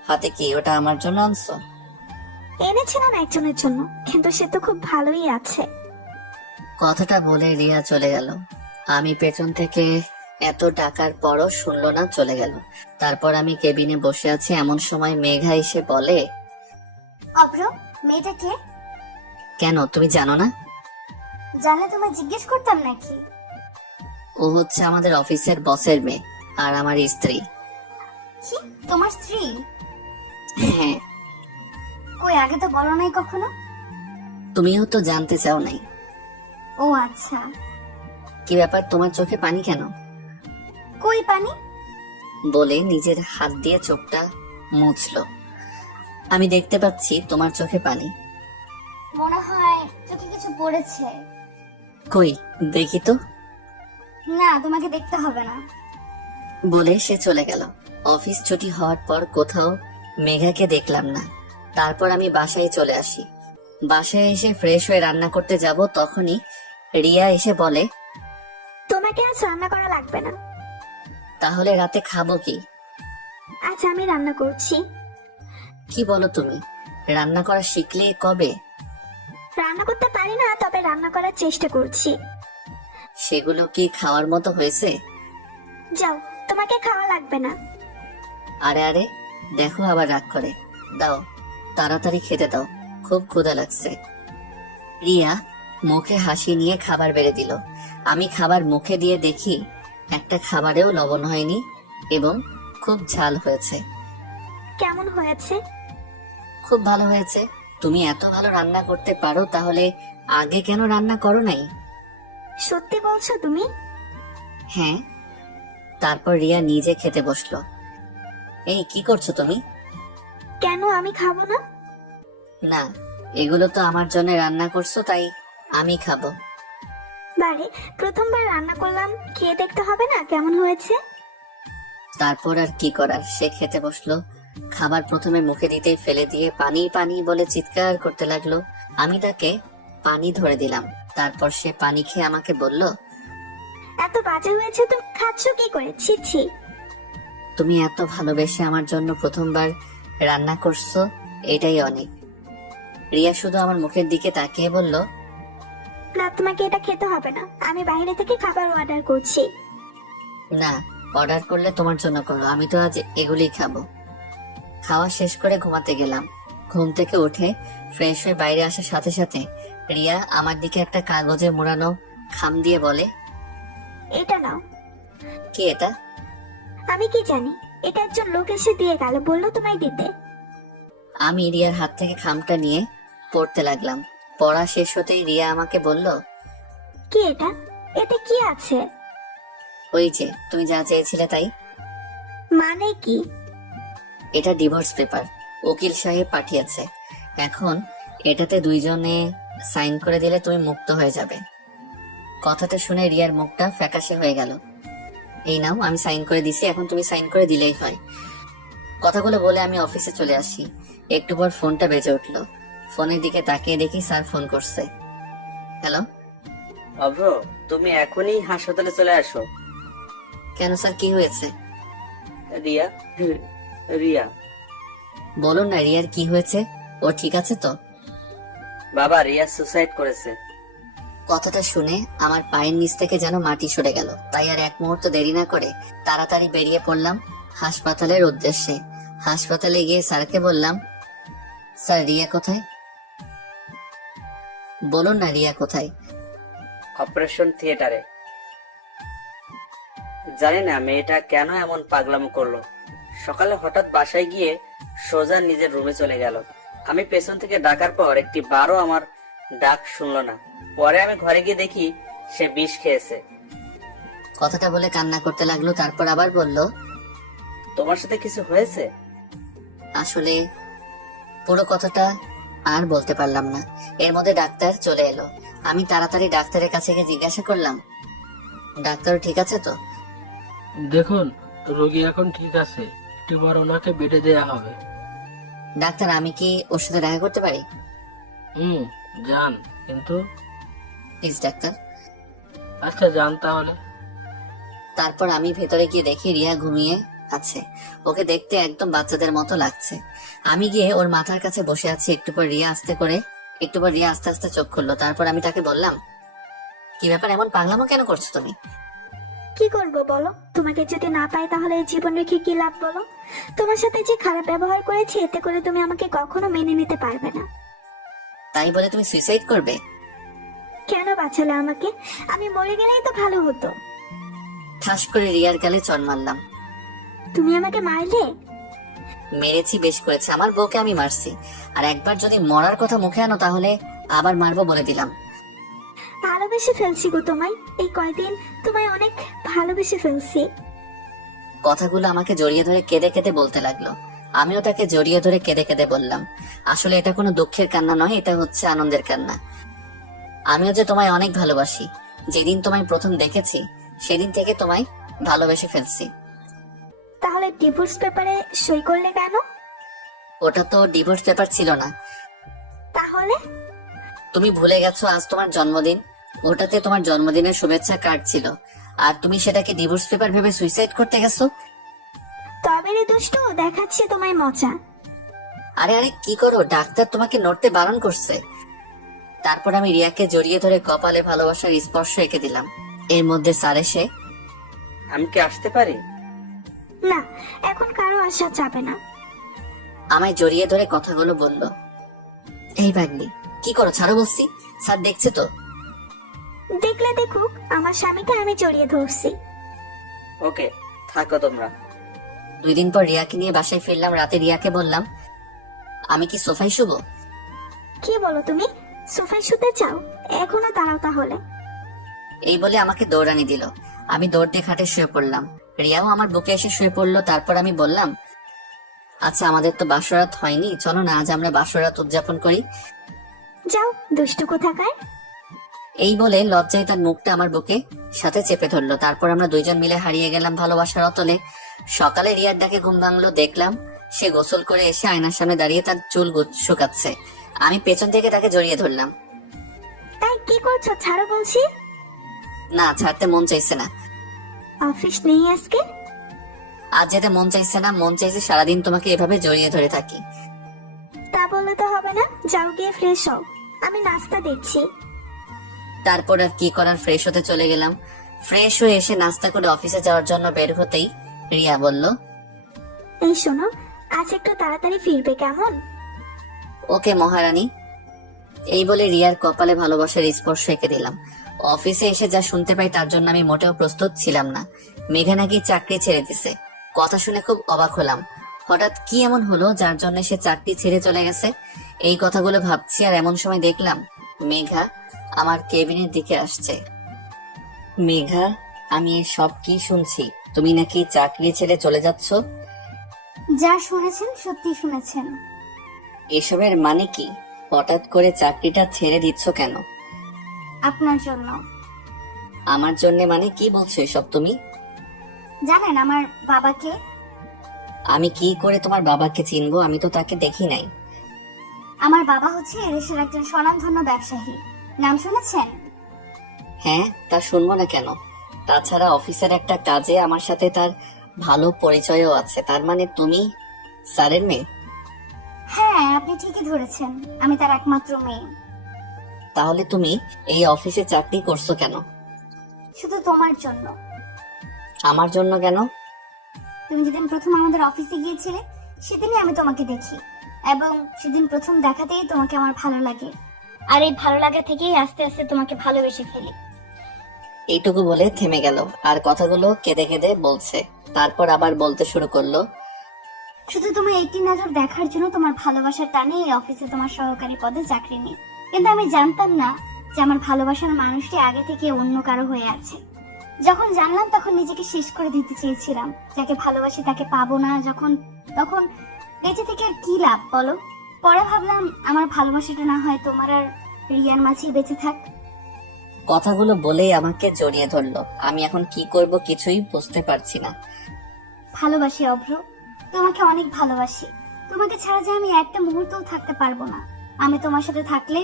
হাতে কি, ওটা আমার জন্য আনছো? এনেছিলাম একজনের জন্য, কিন্তু সে তো খুব ভালোই আছে। কথাটা বলে রিয়া চলে গেল। আমি পেছন থেকে এত ডাকার পরও শুনলো না, চলে গেল। তারপর আমি কেবিনে বসে আছি, এমন সময় মেঘা এসে বলে, অভ্র, মেয়েটা কে? কেন, তুমি জানো না? জানলে তোমায় জিজ্ঞেস করতাম নাকি? ও হচ্ছে আমাদের অফিসের বসের মেয়ে, আর আমার স্ত্রী। কি, তোমার স্ত্রী? হ্যাঁ। কই, আগে তো বলো নাই কখনো। তুমিও তো জানতে চাও নাই। ও আচ্ছা। কি ব্যাপার, তোমার চোখে পানি কেন? কই পানি? বলে নিজের হাত দিয়ে চোখটা মুছলো। আমি দেখতে পাচ্ছি তোমার চোখে পানি। মনে হয় চোখে কিছু পড়েছে। কই দেখি তো। না, তোমাকে দেখতে হবে না। বলে সে চলে গেল। অফিস ছুটি হওয়ার পর কোথাও মেঘাকে দেখলাম না। তারপর আমি বাসায় চলে আসি। বাসায় এসে ফ্রেশ হয়ে রান্না করতে যাব, তখনই রিয়া এসে বলে, তোমাকে আজ রান্না করা লাগবে না। তাহলে রাতে খাবো কি? আজ আমি রান্না করছি। কি বলো তুমি? রান্না করা শিখলে কবে? রান্না করতে পারি না, তবে রান্না করার চেষ্টা করছি। সেগুলো কি খাওয়ার মতো হয়েছে? যাও, তোমাকে খাওয়া লাগবে না। আরে আরে, দেখো আবার রাগ করে। দাও, তাড়াতাড়ি খেতে দাও, খুব ক্ষুধা লাগছে। রিয়া মুখে হাসি নিয়ে খাবার বেড়ে দিল। আমি খাবার মুখে দিয়ে দেখি একটা খাবারেও লবণ হয়নি এবং খুব ঝাল হয়েছে। কেমন হয়েছে? খুব ভালো হয়েছে। তুমি এত ভালো রান্না করতে পারো, তাহলে আগে কেন রান্না করো নাই? সত্যি বলছো তুমি? হ্যাঁ। তারপর রিয়া নিজে খেতে বসলো। এই কি করছো তুমি? কেন, আমি খাবো না? না, এগুলো তো আমার জন্য রান্না করছো, তাই আমি খাবো। বারে, প্রথমবার রান্না করলাম, খেয়ে দেখতে হবে না কেমন হয়েছে? তারপর আর কি করার, সে খেতে বসলো। খাবার প্রথমে মুখে দিতেই ফেলে দিয়ে পানি পানি বলে চিৎকার করতে লাগলো। আমি তাকে পানি ধরে দিলাম। তারপর সে পানি খেয়ে আমাকে বলল, এত বাজে হয়েছে, তুমি খাচ্ছ কি করে? ছি ছি। তুমি এত ভালোবেসে আমার জন্য প্রথমবার রান্না করছো, এটাই অনেক। রিয়া শুধু আমার মুখের দিকে তাকিয়ে বলল, না, তোমাকে এটা খেতে হবে না, আমি বাইরে থেকে খাবার অর্ডার করছি। না, অর্ডার করলে তোমার জন্য করো, আমি তো আজ এগুলোই খাবো। খাওয়া শেষ করে ঘুমাতে গেলাম। ঘুম থেকে উঠে ফ্রেশ হয়ে বাইরে আসার সাথে সাথে রিয়া আমার দিকে একটা কাগজে মোড়ানো খাম দিয়ে বলে, এটা নাও। কি এটা? আমি কি জানি, এটা একজন লোক এসে দিয়ে গেল, বললো তোমায় দিতে। আমি রিয়ার হাত থেকে খামটা নিয়ে পড়তে লাগলাম। পড়া শেষ হতেই রিয়া আমাকে বলল, কি এটা? এতে কি আছে? ওই যে তুমি যা চেয়েছিলে তাই। মানে কি? এটা ডিভোর্স পেপার, উকিল সাহেব পাঠিয়েছে। এখন এটাতে দুইজনে সাইন করে দিলে তুমি মুক্ত হয়ে যাবে। কথাটা শুনে রিয়ার মুখটা ফ্যাকাশে হয়ে গেল। এই নাও, আমি সাইন করে দিছি, এখন তুমি সাইন করে দিলেই হয়। কথাগুলো বলে আমি অফিসে চলে আসি। একটু পর ফোনটা বেজে উঠলো। ফোনের দিকে তাকিয়ে দেখি স্যার ফোন করছে। হ্যালো। অভ্র, তুমি এখনই হাসপাতালে চলে আসো। কেন স্যার, কি হয়েছে? রিয়া, রিয়া। বলুন না, রিয়ার কি হয়েছে? ও ঠিক আছে তো? বাবা, রিয়া সুসাইড করেছে। কথাটা শুনে আমার পায়ের নিচ থেকে যেন মাটি সরে গেল। তাই আর এক মুহূর্ত দেরি না করে তাড়াতাড়ি বেরিয়ে পড়লাম হাসপাতালের উদ্দেশ্যে। হাসপাতালে গিয়ে স্যারকে বললাম, স্যার রিয়া কোথায়? বলুন না, রিয়া কোথায়? অপারেশন থিয়েটারে। জানি না মেয়েটা কেন এমন পাগলামো করলো। সকালে হঠাৎ বাসায় গিয়ে সোজা নিজের রুমে চলে গেল। আমি পেছন থেকে ডাকার পর একটি বারও আমার ডাক শুনলো না। পরে আমি ঘরে গিয়ে দেখি সে বিষ খেয়েছে। কথাটা বলে কান্না করতে লাগলো। তারপর আবার বলল, তোমার সাথে কিছু হয়েছে? আসলে পুরো কথাটা আর বলতে পারলাম না। এর মধ্যে ডাক্তার চলে এলো। আমি তাড়াতাড়ি ডাক্তারের কাছে গিয়ে জিজ্ঞাসা করলাম, ডাক্তার ঠিক আছে তো? দেখুন, রোগী এখন ঠিক আছে, একটু পর ওনাকে বেডে দেয়া হবে। ডাক্তার, আমি কি ওর সাথে দেখা করতে পারি? যান, কিন্তু প্লিজ ডাক্তার। আচ্ছা যান তাহলে। তারপর আমি ভেতরে গিয়ে দেখি রিয়া ঘুমিয়ে আছে। ওকে দেখতে একদম বাচ্চাদের মতো লাগছে। আমি গিয়ে ওর মাথার কাছে বসে আছি। একটু পর রিয়া আস্তে আস্তে চোখ খুললো। তারপর আমি তাকে বললাম, কি ব্যাপার, এমন পাগলামো কেন করছো তুমি? কি করব বলো? তোমাকে যদি না পাই তাহলে এই জীবন রেখে কি লাভ বলো? তোমার সাথে যে খারাপ ব্যবহার করেছি, এতে করে তুমি আমাকে কখনো মেনে নিতে পারবে না। তাই বলে তুমি সুইসাইড করবে? কেন বাঁচালে আমাকে? আমি মরে গেলেই তো ভালো হতো। ঠাস করে রিয়ার গালে চড় মারলাম। তুমি আমাকে মারলে? মেরেছি, বেশ করেছে। আমার বউকে আমি মারছি, আর একবার যদি মরার কথা মুখে আনো তাহলে আবার মারবো বলে দিলাম। ভালোবেসে ফেলছি গো তোমায়। এই কয়দিন তোমায় অনেক ভালোবেসে ফেলছি। কথাগুলো আমাকে জড়িয়ে ধরে কেঁদে কেঁদে বলতে লাগলো। আমিও তাকে জড়িয়ে ধরে কেঁদে কেঁদে বললাম, আসলে এটা কোনো দুঃখের কান্না নয়, এটা হচ্ছে আনন্দের কান্না। আমিও যে তোমায় অনেক ভালোবাসি। যেদিন তোমায় প্রথম দেখেছি সেদিন থেকে তোমায় ভালোবেসে ফেলছি। তাহলে ডিভোর্স পেপারে সই করলে কেন? ওটা তো ডিভোর্স পেপার ছিল না। তাহলে? তুমি ভুলে গেছো আজ তোমার জন্মদিন। ওটাতে তোমার জন্মদিনের শুভেচ্ছা কার্ড ছিল, আর তুমি সেটাকে ডিভোর্স পেপার ভেবে সুইসাইড করতে গেছো। তবে রে দুষ্টু, দেখাচ্ছি তোমায় মজা। আরে আরে কি করো, ডাক্তার তোমাকে নড়তে বারণ করছে। তারপর আমি রিয়াকে জড়িয়ে ধরে কপালে ভালোবাসার স্পর্শ এঁকে দিলাম। এর মধ্যে স্যার এসে, আমি কি আসতে পারি? না, এখন কারো আসা যাবে না। আমায় জড়িয়ে ধরে কথাগুলো বলল। এই ভাগ্নি, কি করো, ছাড়ো বলছি। স্যার দেখছে তো। দেখলে দেখুক, আমার স্বামীকে আমি জড়িয়ে ধরছি। ওকে, থাকো তোমরা। 2 দিন পর রিয়াকে নিয়ে বাসায় ফিরলাম। রাতে রিয়াকে বললাম, আমি কি সোফায় শুবো? কি বলো তুমি? সোফায় শুতে চাও? এখনো দাঁড়াও তাহলে। এই বলে আমাকে দৌড়ানি দিল। আমি দৌড় দিয়ে খাটে শুয়ে পড়লাম। রিয়াও আমার বুকে এসে শুয়ে পড়লো। তারপর আমি বললাম, আচ্ছা আমাদের তো বাসরাত হয়নি, চলো না আজ আমরা বাসরাত উদযাপন করি। যাও দুষ্টু কোথাকার। এই বলে লজ্জায় তার মুখটা আমার বুকে সাথে চেপে ধরলো। তারপর আমরা দুইজন মিলে হারিয়ে গেলাম ভালোবাসার অতলে। সকালে রিয়ার ডাকে ঘুম ভাঙলো। দেখলাম সে গোসল করে এসে আয়নার সামনে দাঁড়িয়ে তার চুল শুকাচ্ছে। আমি পেছন থেকে তাকে জড়িয়ে ধরলাম। তাই কি করছো? ছাড়ো বলছি। না, ছাড়তে মন চাইছে না। অফিস নেই আজকে? আজ যেতে মন চাইছে না, মন চাইছে সারাদিন তোমাকে এভাবে জড়িয়ে ধরে থাকি। তা বললে তো হবে না, যাও গিয়ে ফ্রেশ হও, আমি নাস্তা দিচ্ছি। তারপর আর কি করার, ফ্রেশ হতে চলে গেলাম। ফ্রেশ হয়ে এসে নাস্তা করে অফিসে যাওয়ার জন্য বের হতেই রিয়া বলল, এই শোনো, আজ একটু তাড়াতাড়ি ফিরবে কেমন? ওকে মহারানী। এই বলে রিয়ার কপালে ভালোবাসার স্পর্শ এঁকে দিলাম। অফিসে এসে যা শুনতে পাই তার জন্য আমি মোটেও প্রস্তুত ছিলাম না। মেঘা নাকি চাকরি ছেড়ে দিছে। কথা শুনে খুব অবাক হলাম। হঠাৎ কি এমন হলো যার জন্য সে চাকরি ছেড়ে চলে গেছে? এই কথাগুলো ভাবছি, আর এমন সময় দেখলাম মেঘা আমার কেবিনের দিকে আসছে। মেঘা, আমি সব কি শুনছি? তুমি নাকি চাকরি ছেড়ে চলে যাচ্ছ? যা শুনেছেন সত্যি শুনেছেন। এসবের মানে কি? হঠাৎ করে চাকরিটা ছেড়ে দিচ্ছ কেন? আপনার জন্য। আমার জন্য মানে কি বলছো এসব তুমি? জানেন আমার বাবাকে? আমি কি করে তোমার বাবাকে চিনবো? আমি তো তাকে দেখি নাই। আমার বাবা হচ্ছে এদেশের একজন স্বনামধন্য ব্যবসায়ী। নাম শুনেছেন? হ্যাঁ, তা শুনবো না কেন? তাছাড়া অফিসের একটা কাজে আমার সাথে তার ভালো পরিচয়ও আছে। তার মানে তুমি স্যারের মেয়ে? হ্যাঁ, আপনি ঠিকই ধরেছেন, আমি তার একমাত্র মেয়ে। তাহলে তুমি এই অফিসে চাকরি করছো কেন? শুধু তোমার জন্য। আমার জন্য কেন? তুমি যেদিন প্রথম আমাদের অফিসে গিয়েছিলে সেদিনই আমি তোমাকে দেখি, এবং সেদিন প্রথম দেখাতেই তোমাকে আমার ভালো লাগে, আর এই ভালো লাগা থেকেই আস্তে আস্তে তোমাকে ভালোবেসে ফেলি। এইটুকু বলে থেমে গেল আর কথাগুলো কেঁদে কেঁদে বলছে। তারপর আবার বলতে শুরু করলো, শুধু তোমার একটি নজর দেখার জন্য তোমার ভালোবাসার টানে এই অফিসে তোমার সহকারী পদে চাকরি নিই। কিন্তু আমি জানতাম না যে আমার ভালোবাসার মানুষটি আগে থেকে অন্য কারো হয়ে আছে। যখন জানলাম তখন নিজেকে শেষ করে দিতে চেয়েছিলাম। যাকে ভালোবাসি তাকে পাবো না যখন, তখন বেঁচে থেকে আর কি লাভ বলো? পরে ভাবলাম আমার ভালোবাসাটা না হয় তোমার আর রিয়ার মাঝেই বেঁচে থাক। কথাগুলো বলেই আমাকে জড়িয়ে ধরলো। আমি এখন কি করব কিছুই বুঝতে পারছি না। ভালোবাসি অভ্র, তোমাকে অনেক ভালোবাসি। তোমাকে ছাড়া যে আমি একটা মুহূর্তও থাকতে পারবো না। আমি তোমার সাথে থাকলে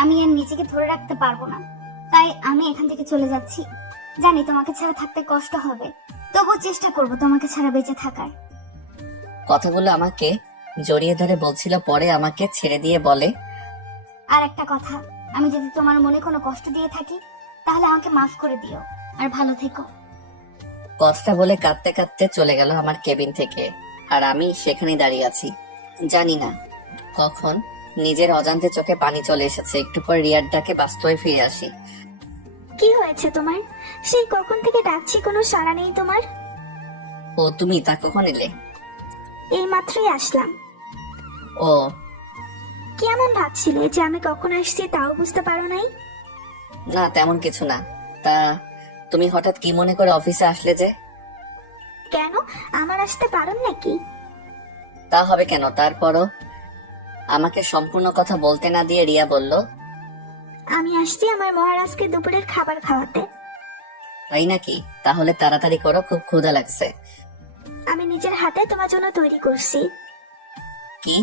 আমি আর নিজেকে ধরে রাখতে পারবো না। তাই আমি এখান থেকে চলে যাচ্ছি। জানি তোমাকে ছাড়া থাকতে কষ্ট হবে, তবুও চেষ্টা করব তোমাকে ছাড়া বেঁচে থাকার। কথাগুলো আমাকে জড়িয়ে ধরে বলছিল, পরে আমাকে ছেড়ে দিয়ে বলে, আর একটা কথা, আমি যদি তোমার মনে কোনো কষ্ট দিয়ে থাকি তাহলে আমাকে মাফ করে দিও, আর ভালো থেকো। কথাটা বলে কাঁদতে কাঁদতে চলে গেল আমার কেবিন থেকে। আর আমি সেখানেই দাঁড়িয়ে আছি। জানি না কখন নিজের অজান্তে চোখে পানি চলে এসেছে। একটু পর রিয়ার ডাকে বাস্তবে ফিরে আসি। কি হয়েছে তোমার? সেই কখন থেকে ডাকছি, কোনো সাড়া নেই তোমার। ও তুমি, তা কখন এলে? এই মাত্রই আসলাম। ও, কেমন ভাবছিলে যে আমি কখন আসছি তাও বুঝতে পারো নাই? না তেমন কিছু না। তা তুমি হঠাৎ কি মনে করে অফিসে আসলে যে? কেন, আমার আসতে পারুন নাকি? তা হবে কেন? তারপরও আমাকে সম্পূর্ণ কথা বলতে না দিয়ে রিয়া বলল, আমি আসছি আমার মহারাজকে দুপুরের খাবার খাওয়াতে। তাই নাকি? তাহলে তাড়াতাড়ি করো, খুব ক্ষুধা লাগছে। আমি নিজের হাতে তোমার জন্য তৈরি করছি। কি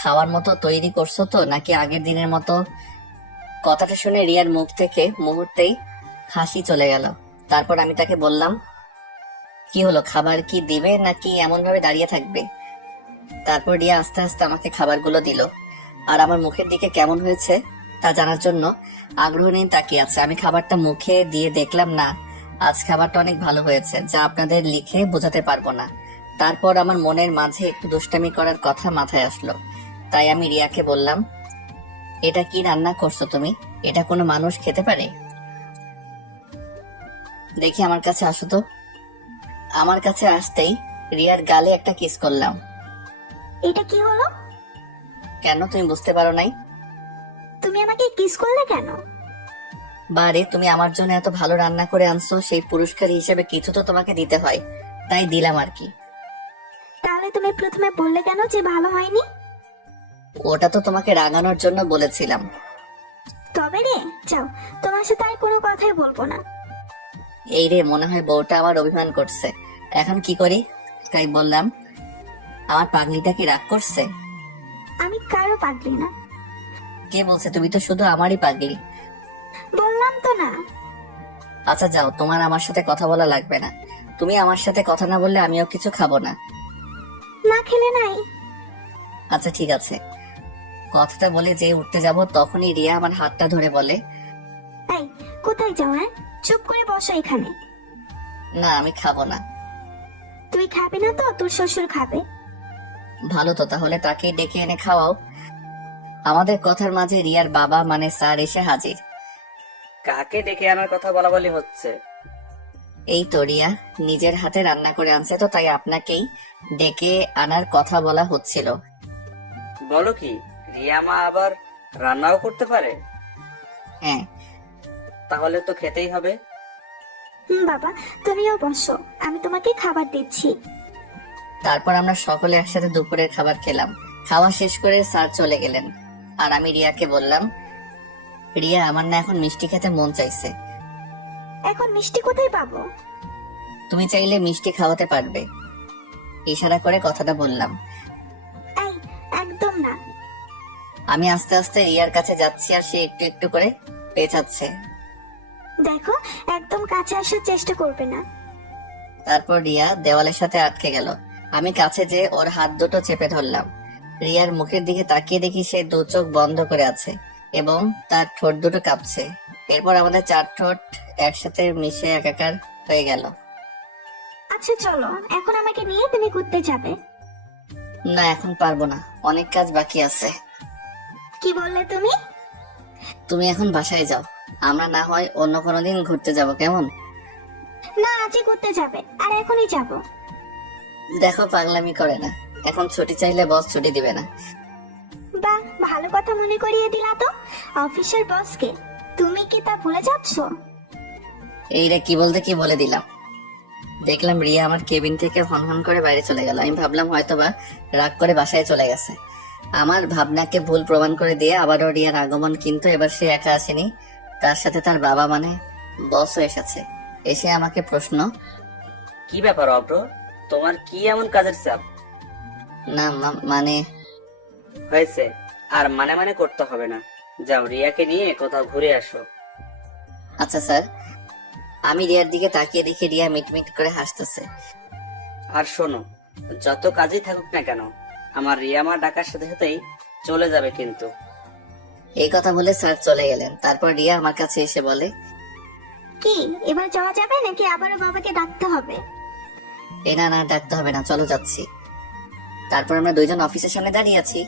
খাওয়ার মতো তৈরি করছো তো, নাকি আগের দিনের মতো? কথাটা শুনে রিয়ার মুখ থেকে মুহূর্তেই হাসি চলে গেল। তারপর আমি তাকে বললাম, কি হলো, খাবার কি দিবে নাকি এমন ভাবে দাঁড়িয়ে থাকবে? তারপর রিয়া আস্তে আস্তে আমাকে খাবারগুলো দিল। আর আমার মুখের দিকে কেমন হয়েছে তা জানার জন্য আগ্রহ নিয়ে তাকিয়ে আছে। আমি খাবারটা মুখে দিয়ে দেখলাম, না, আজ খাবারটা অনেক ভালো হয়েছে, যা আপনাদের লিখে বোঝাতে পারবো না। তারপর আমার মনের মাঝে একটু দুষ্টামি করার কথা মাথায় আসলো। তাই আমি রিয়াকে বললাম, এটা কি রান্না করছো তুমি? এটা কোনো মানুষ খেতে পারে? দেখি আমার কাছে আসো তো। আমার কাছে আসতেই রিয়ার গালে একটা কিস করলাম। এটা কি হলো? কেন, তুমি বুঝতে পারো নাই? তুমি আমাকে কিস করলে কেন? বারে, তুমি আমার জন্য এত ভালো রান্না করে আনছো, সেই পুরস্কার হিসেবে কিছু তো তোমাকে দিতে হয়, তাই দিলাম আর কি। তাহলে তুমি প্রথমে বললে কেন যে ভালো হয়নি? ওটা তো তোমাকে রাগানোর জন্য বলেছিলাম। তবে রে, যাও, তোমার সাথে আর কোনো কথাই বলবো না। এই রে, মনে হয় বউটা আবার অভিমান করছে। এখন কি করি? তাই বললাম, আমার পাগলিটা কি রাগ করছে? আমি কারো পাগলি না। কে বলছে? তুমি তো শুধু আমারই পাগলি। বললাম তো না। আচ্ছা যাও, তোমার আমার সাথে কথা বলা লাগবে না। তুমি আমার সাথে কথা না বললে আমিও কিছু খাবো না। না খেলে নাই। আচ্ছা ঠিক আছে। কথাটা বলে যে উঠতে যাব, তখনই রিয়া আমার হাতটা ধরে বলে, এই, কোথায় যাও? হ্যাঁ, চুপ করে বসো এখানে। না আমি খাবো না। তুই খাবি না তো তোর শ্বশুর খাবে। ভালো তো, তাহলে তাকেই ডেকে এনে খাওয়াও। আমাদের কথার মাঝে রিয়ার বাবা মানে স্যার এসে হাজির। কাকে ডেকে আনার কথা বলা বলি হচ্ছে? এই তো রিয়া নিজের হাতে রান্না করে আনছে, তো তাই আপনাকেই ডেকে আনার কথা বলা হচ্ছিল। বলো কি, রিয়া মা আবার রান্নাও করতে পারে? হ্যাঁ। তাহলে তো খেতেই হবে। বাবা, তুমিও বসো, আমি তোমাকে খাবার দিচ্ছি। তারপর আমরা সকলে একসাথে দুপুরের খাবার খেলাম। খাওয়া শেষ করে স্যার চলে গেলেন, আর আমি রিয়াকে বললাম, রিয়া, আমার না এখন মিষ্টি খেতে মন চাইছে। এখন মিষ্টি কোথায় পাবো? তুমি চাইলে মিষ্টি খাওয়াতে পারবে। ইশারা করে কথাটা বললাম। এই, একদম না। আমি আস্তে আস্তে রিয়ার কাছে যাচ্ছি, আর সে একটু একটু করে পেঁচাচ্ছে। দেখো, একদম কাছে আসার চেষ্টা করবে না। তারপর রিয়া দেওয়ালের সাথে আটকে গেল। আমি কাছে যেয়ে ওর হাত দুটো চেপে ধরলাম। রিয়ার মুখের দিকে তাকিয়ে দেখি সে দু চোখ বন্ধ করে আছে এবং তার ঠোঁট দুটো কাঁপছে। এরপর আমাদের চার ঠোঁট একসাথে মিশে একাকার হয়ে গেল। আচ্ছা চলো, এখন আমাকে নিয়ে তুমি ঘুরতে যাবে। না, এখন পারবো না, অনেক কাজ বাকি আছে। কি বললে তুমি? তুমি এখন বাসায় যাও, আমরা না হয় অন্য কোনো দিন ঘুরতে যাব, কেমন? না, আজই ঘুরতে যাবে, আর এখনই যাব। দেখো, পাগলামি করে না, এখন ছুটি চাইলে বস ছুটি দিবে না। বাহ, ভালো কথা মনে করিয়ে দিলা তো। অফিসের বসকে তুমি কি তা ভুলে যাচ্ছ? এইটা কি বলতে কি বলে দিলাম। দেখলাম রিয়া আমার কেবিন থেকে হনহন করে বাইরে চলে গেল। আমি ভাবলাম হয়তোবা রাগ করে বাসায় চলে গেছে। আমার ভাবনাকে ভুল প্রমাণ করে দিয়ে আবারও রিয়ার আগমন, কিন্তু এবার সে একা আসেনি, তার সাথে তার বাবা মানে বসও এসেছে। এসে আমাকে প্রশ্ন, কি ব্যাপার অব্র, তোমার কি এমন কাজের চাপ? না মানে হয়েছে, আর মানে মানে করতে হবে না, যাও রিয়াকে নিয়ে কোথাও ঘুরে আসো। আচ্ছা স্যার। আমি রিয়ার দিকে তাকিয়ে দেখি রিয়া মিটমিট করে হাসতেছে। আর শোনো, যত কাজই থাকুক না কেন, আমার রিয়া মা ডাকার সাথে সাথেই চলে যাবে কিন্তু। এই কথা বলে স্যার চলে গেলেন। তারপর রিয়া আমার কাছে এসে বলে, কি এবার যাওয়া যাবে নাকি আবারও বাবাকে ডাকতে হবে? না না, ডাকতে হবে না, চলো যাচ্ছি। তারপর আমরা দুইজন অফিসের সামনে দাঁড়িয়ে আছি।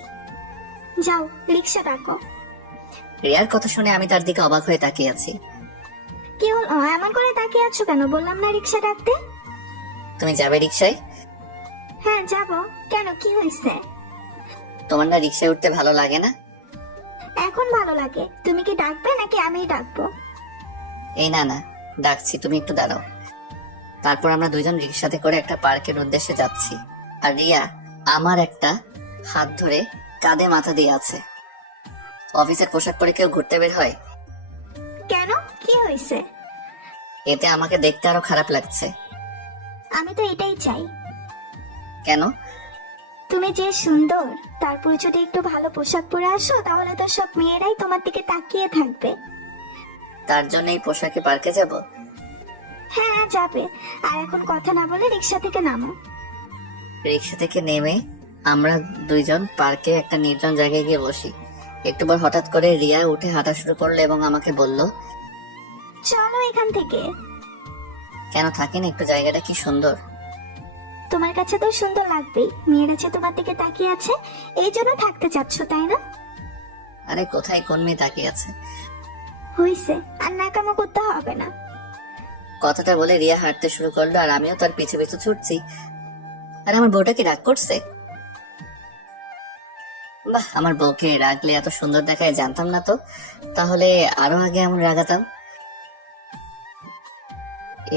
যাও, রিক্সা ডাকো। রিয়ার কথা শুনে আমি তার দিকে অবাক হয়ে তাকিয়ে আছি। কি হলো, এমন করে তাকিয়ে আছো কেন? বললাম না রিক্সা ডাকতে। তুমি যাবে রিক্সায়? হ্যাঁ যাব। কেন, কি হয়েছে? তোমার না রিক্সায় উঠতে ভালো লাগে না? এখন ভালো লাগে। তুমি কি ডাকবে নাকি আমিই ডাকবো? না না, ডাকছি, তুমি একটু দাঁড়াও। তারপর আমরা দুইজন রিক্সাতে করে একটা পার্কের উদ্দেশ্যে যাচ্ছি, আর রিয়া আমার একটা হাত ধরে কাঁধে মাথা দিয়ে আছে। অফিসের পোশাক পরে কেউ ঘুরতে বের হয়? কেন, কি হয়েছে? এতে আমাকে দেখতে আরো খারাপ লাগছে। আমি তো এটাই চাই। কেন? তুমি যে সুন্দর, তারপর যদি একটু ভালো পোশাক পরে আসো, তাহলে তো সব মেয়েরাই তোমার দিকে তাকিয়ে থাকবে। তার জন্য এই পোশাকে পার্কে যাব? হ্যাঁ যাবে। আর এখন কথা না বলে রিক্সা থেকে নামো। রিক্সা থেকে নেমে আমরা দুইজন পার্কে একটা নির্জন জায়গায় গিয়ে বসি। একটু পর হঠাৎ করে রিয়া উঠে হাঁটা শুরু করলো এবং আমাকে বলল, চলো এখান থেকে। কেন, থাকেন একটু, জায়গাটা কি সুন্দর। তোমার কাছে তো সুন্দর লাগবেই, মেয়েরা যে তোমার দিকে তাকিয়ে আছে, এই জন্য থাকতে চাচ্ছ, তাই না? আরে কোথায়, কোন মেয়ে তাকিয়ে আছে? হইছে, আর নাকামো করতে হবে না। কথাটা বলে রিয়া হাঁটতে শুরু করলো, আর আমিও তার পিছু পিছু ছুটছি। আর আমার বউটা কি রাগ করছে? বাহ, আমার বউকে রাগলে এত সুন্দর দেখায়, জানতাম না তো। তাহলে আরো আগে এমন রাগাতাম।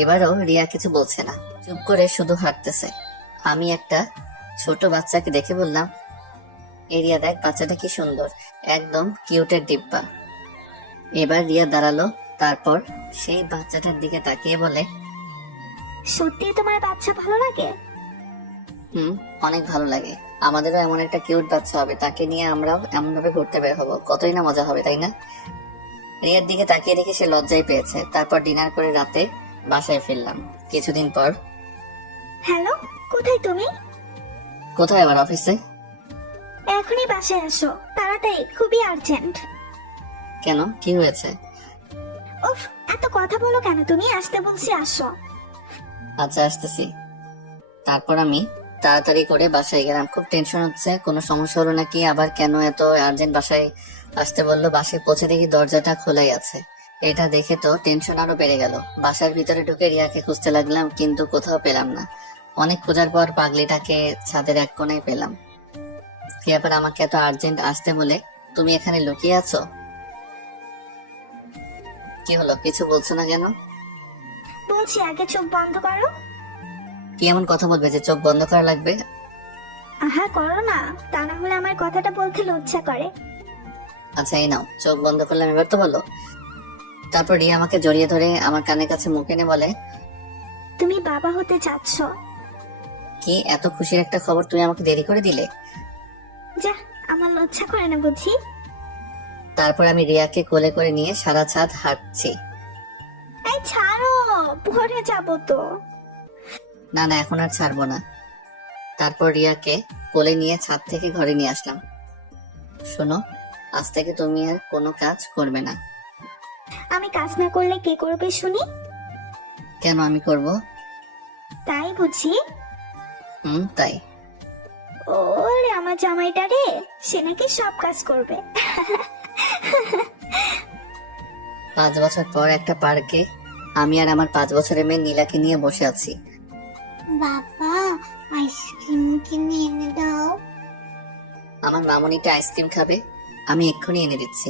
এবারও রিয়া কিছু বলছে না, চুপ করে শুধু হাঁটতেছে। আমি একটা ছোট বাচ্চাকে দেখে বললাম, রিয়া দেখ, বাচ্চাটা কি সুন্দর, একদম কিউটের ডিব্বা। এবার রিয়া দাঁড়ালো, তারপর সেই বাচ্চাটার দিকে তাকিয়ে বলে, সত্যি তোমার বাচ্চা ভালো লাগে? অনেক ভালো লাগে। আমাদেরও এমন একটা কিউট বাচ্চা হবে, তাকে নিয়ে আমরাও এমন ভাবে ঘুরতে বের হবো, কতই না মজা হবে, তাই না? রিয়ার দিকে তাকিয়ে দেখে সে লজ্জায় পেয়েছে। তারপর ডিনার করে রাতে বাসায় ফিরলাম। কিছুদিন পর, হ্যালো, কোথায় তুমি? কোথায় আবার? অফিসে। এখনই বাসায় আসো, তাড়াতাড়ি, খুবই আর্জেন্ট। কেন, কি হয়েছে? উফ, এত কথা বলো কেন তুমি? আসতে বলছি, আসো। আচ্ছা, আসতেছি। তারপর আমি তাড়াতাড়ি করে বাসায় গেলাম। খুব টেনশন হচ্ছে, কোনো সমস্যা হলো নাকি, আবার কেন এত আর্জেন্ট বাসায় আসতে বললো। বাসায় পৌঁছে দেখি দরজাটা খোলাই আছে। এটা দেখে তো টেনশন আরো বেড়ে গেল। বাসার ভিতরে ঢুকে রিয়াকে খুঁজতে লাগলাম, কিন্তু কোথাও পেলাম না। অনেক খোঁজার পর পাগলিটাকে ছাদের এক কোণায় পেলাম। কি ব্যাপার, আমাকে এত আর্জেন্ট আসতে বলে তুমি এখানে লুকিয়ে আছো? কি হলো, কিছু বলছো না কেন? বলছি আগে চোখ বন্ধ করো। কি এমন কথা বলবে যে চোখ বন্ধ করা লাগবে? আহা করো না, তা না হলে আমার কথাটা বলতে লজ্জা করে। আচ্ছা এই নাও, চোখ বন্ধ করলাম, এবার তো বলো। তারপর রিয়া আমাকে জড়িয়ে ধরে আমার কানের কাছে মুখ এনে বলে, তুমি বাবা হতে যাচ্ছ। কি এত খুশির একটা খবর তুমি আমাকে দেরি করে দিলে? যা, আমার লজ্জা করে না বুঝি। তারপর আমি রিয়াকে কোলে করে নিয়ে সারা ছাদ হাঁটছি। এই ছাড়ো, পড়ে যাবো তো। না না, এখন আর ছাড়বো না। তারপর রিয়াকে কোলে নিয়ে ছাদ থেকে ঘরে নিয়ে আসলাম। শোনো, আজ থেকে তুমি আর কোনো কাজ করবে না। আমি কাজ না করলে কে করবে শুনি? কেন আমি করব? তাই বুঝি। তাই। ওরে আমার জামাইটা রে, সে নাকি সব কাজ করবে। 5 বছর পর একটা পার্কে আমি আর আমার 5 বছরের মেয়ে নীলাকে নিয়ে বসে আছি। বাবা, আইসক্রিম কিনে এনে দাও। আমার মামনিটা আইসক্রিম খাবে, আমি এক্ষুনি এনে দিচ্ছি।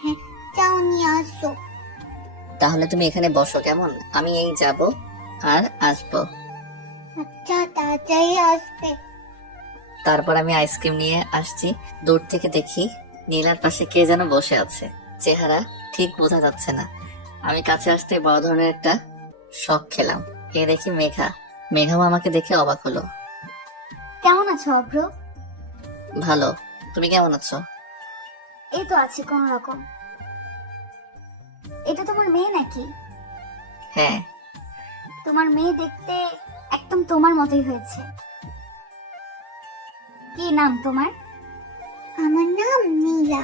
হ্যাঁ, যাও নিয়ে আসো। তাহলে তুমি এখানে বসো কেমন, আমি এই যাব আর আসবো। আচ্ছা, তাড়াতাড়ি আসবে। তারপর আমি আইসক্রিম নিয়ে আসছি। দূর থেকে দেখি নীলার পাশে কে যেন বসে আছে, চেহারা ঠিক বোঝা যাচ্ছে না। আমি কাছে আসতে বড় ধরনের একটা শক খেলাম। এ দেখি মেঘা। মেঘাও আমাকে দেখে অবাক হলো। কেমন আছো অভ্র? ভালো, তুমি কেমন আছো? এই তো আছি কোন রকম। এটা তোমার মেয়ে নাকি? হ্যাঁ। তোমার মেয়ে দেখতে একদম তোমার মতোই হয়েছে। কি নাম তোমার? আমার নাম নীলা।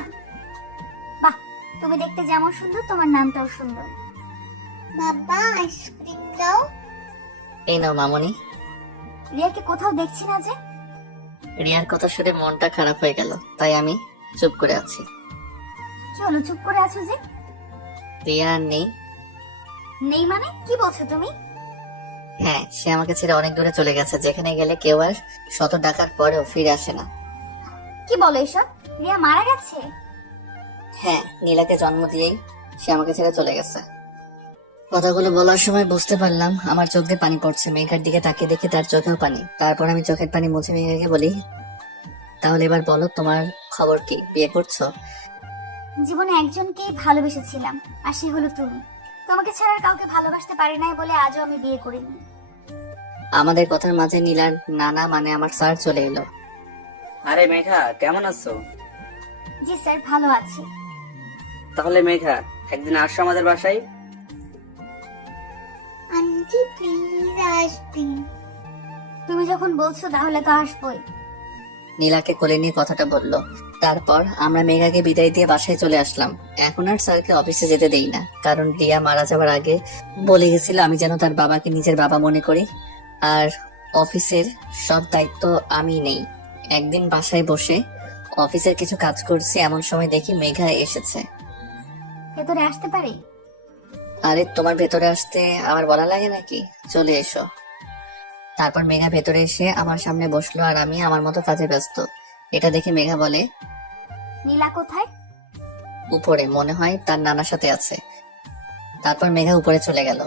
বাহ, তুমি দেখতে যেমন সুন্দর তোমার নামটাও সুন্দর। বাবা, আইসক্রিম দাও। এই নাও মামনি। রিয়াকে কোথাও দেখছি না যে। রিয়ার কথা শুনে মনটা খারাপ হয়ে গেল, তাই আমি চুপ করে আছি। কি হলো, চুপ করে আছো যে? রিয়া আর নেই। নেই মানে কি বলছো তুমি? হ্যাঁ, সে আমাকে ছেড়ে অনেক দূরে চলে গেছে, যেখানে গেলে কেউ আর শত ডাকার পরেও ফিরে আসে না। কি বলো এসব? রিয়া মারা গেছে? হ্যাঁ, নীলাকে জন্ম দিয়েই সে আমাকে ছেড়ে চলে গেছে। কথাগুলো বলার সময় বুঝতে পারলাম আমার চোখ দিয়ে পানি পড়ছে। মেঘার দিকে তাকিয়ে দেখি তার চোখেও পানি। তারপর আমি চোখের পানি মুছে মেঘাকে বলি, তাহলে এবার বলো তোমার খবর কি, বিয়ে করছো? জীবনে একজনকেই ভালোবেসেছিলাম, আর সে হলো তুমি। তোমাকে ছাড়া আর কাউকে ভালোবাসতে পারি নাই বলে আজও আমি বিয়ে করিনি। আমাদের কথার মাঝে নীলার নানা মানে আমার স্যার চলে এলো। আরে মেঘা, কেমন আছো? জি স্যার, ভালো আছি। তাহলে মেঘা, একদিন আসো আমাদের বাসায়। আন্টি প্লিজ আসবেন। তুমি যখন বলছো তাহলে তো আসবোই। নীলাকে কোলে নিয়ে কথাটা বললো। তারপর আমরা মেঘাকে বিদায় দিয়ে বাসায় চলে আসলাম। এখন আর স্যারকে অফিসে যেতে দেই না, কারণ রিয়া মারা যাবার আগে বলে গেছিল আমি যেন তার বাবাকে নিজের বাবা মনে করি, আর অফিসের সব দায়িত্ব আমি নেই। একদিন বাসায় বসে অফিসের কিছু কাজ করছি, এমন সময় দেখি মেঘা এসেছে। ভেতরে আসতে পারি? আরে তোমার ভেতরে আসতে আমার বলা লাগে নাকি, চলে এসো। তারপর মেঘা ভেতরে এসে আমার সামনে বসলো, আর আমি আমার মতো কাজে ব্যস্ত। এটা দেখে মেঘা বলে, নীলা কোথায়? উপরে, মনে হয় তার নানার সাথে আছে। তারপর মেঘা উপরে চলে গেল।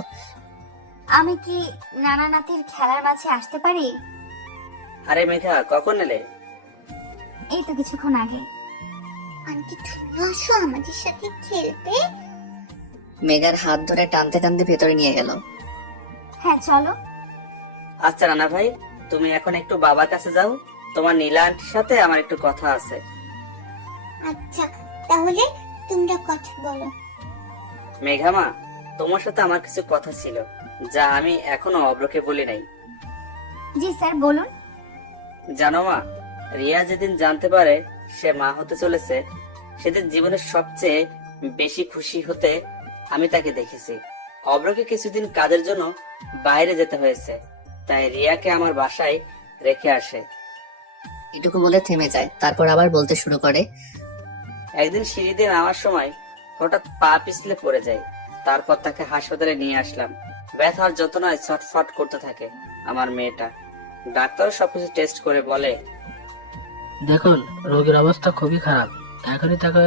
আমি কি নানা নাতির খেলার মাঝে আসতে পারি? আরে মেঘা, কখন এলে? এই তো কিছুক্ষণ আগে। আন্টি তুমি আসো, আমাদের সাথে খেলবে। মেঘার হাত ধরে টানতে টানতে ভেতরে নিয়ে গেল। হ্যাঁ চলো। আচ্ছা রানা ভাই, তুমি এখন একটু বাবার কাছে যাও, তোমার নীলা আন্টির সাথে আমার একটু কথা আছে। আচ্ছা, তাহলে তোমরা কথা বলো। মেঘা মা, তোমার সাথে আমার কিছু কথা ছিল, যা আমি এখনো অব্রকে বলি নাই। জি স্যার, বলুন। জানো মা, রিয়া যেদিন জানতে পারে সে মা হতে চলেছে, সেদিন জীবনের সবচেয়ে বেশি খুশি হতে আমি তাকে দেখেছি। অব্রকে কিছুদিন কাজের জন্য বাইরে যেতে হয়েছে, তাই রিয়াকে আমার বাসায় রেখে আসে। এটুকু বলে থেমে যায়, তারপর আবার বলতে শুরু করে, একদিন সিঁড়ি দিয়ে নামার সময় হঠাৎ পা পিছলে পড়ে যায়। তারপর তাকে হাসপাতালে নিয়ে আসলাম। ব্যথার যন্ত্রণায় ছটফট করতে থাকে আমার মেয়েটা। ডাক্তার সবকিছু টেস্ট করে বলে, দেখুন, রোগীর অবস্থা খুবই খারাপ, এখনই তাকে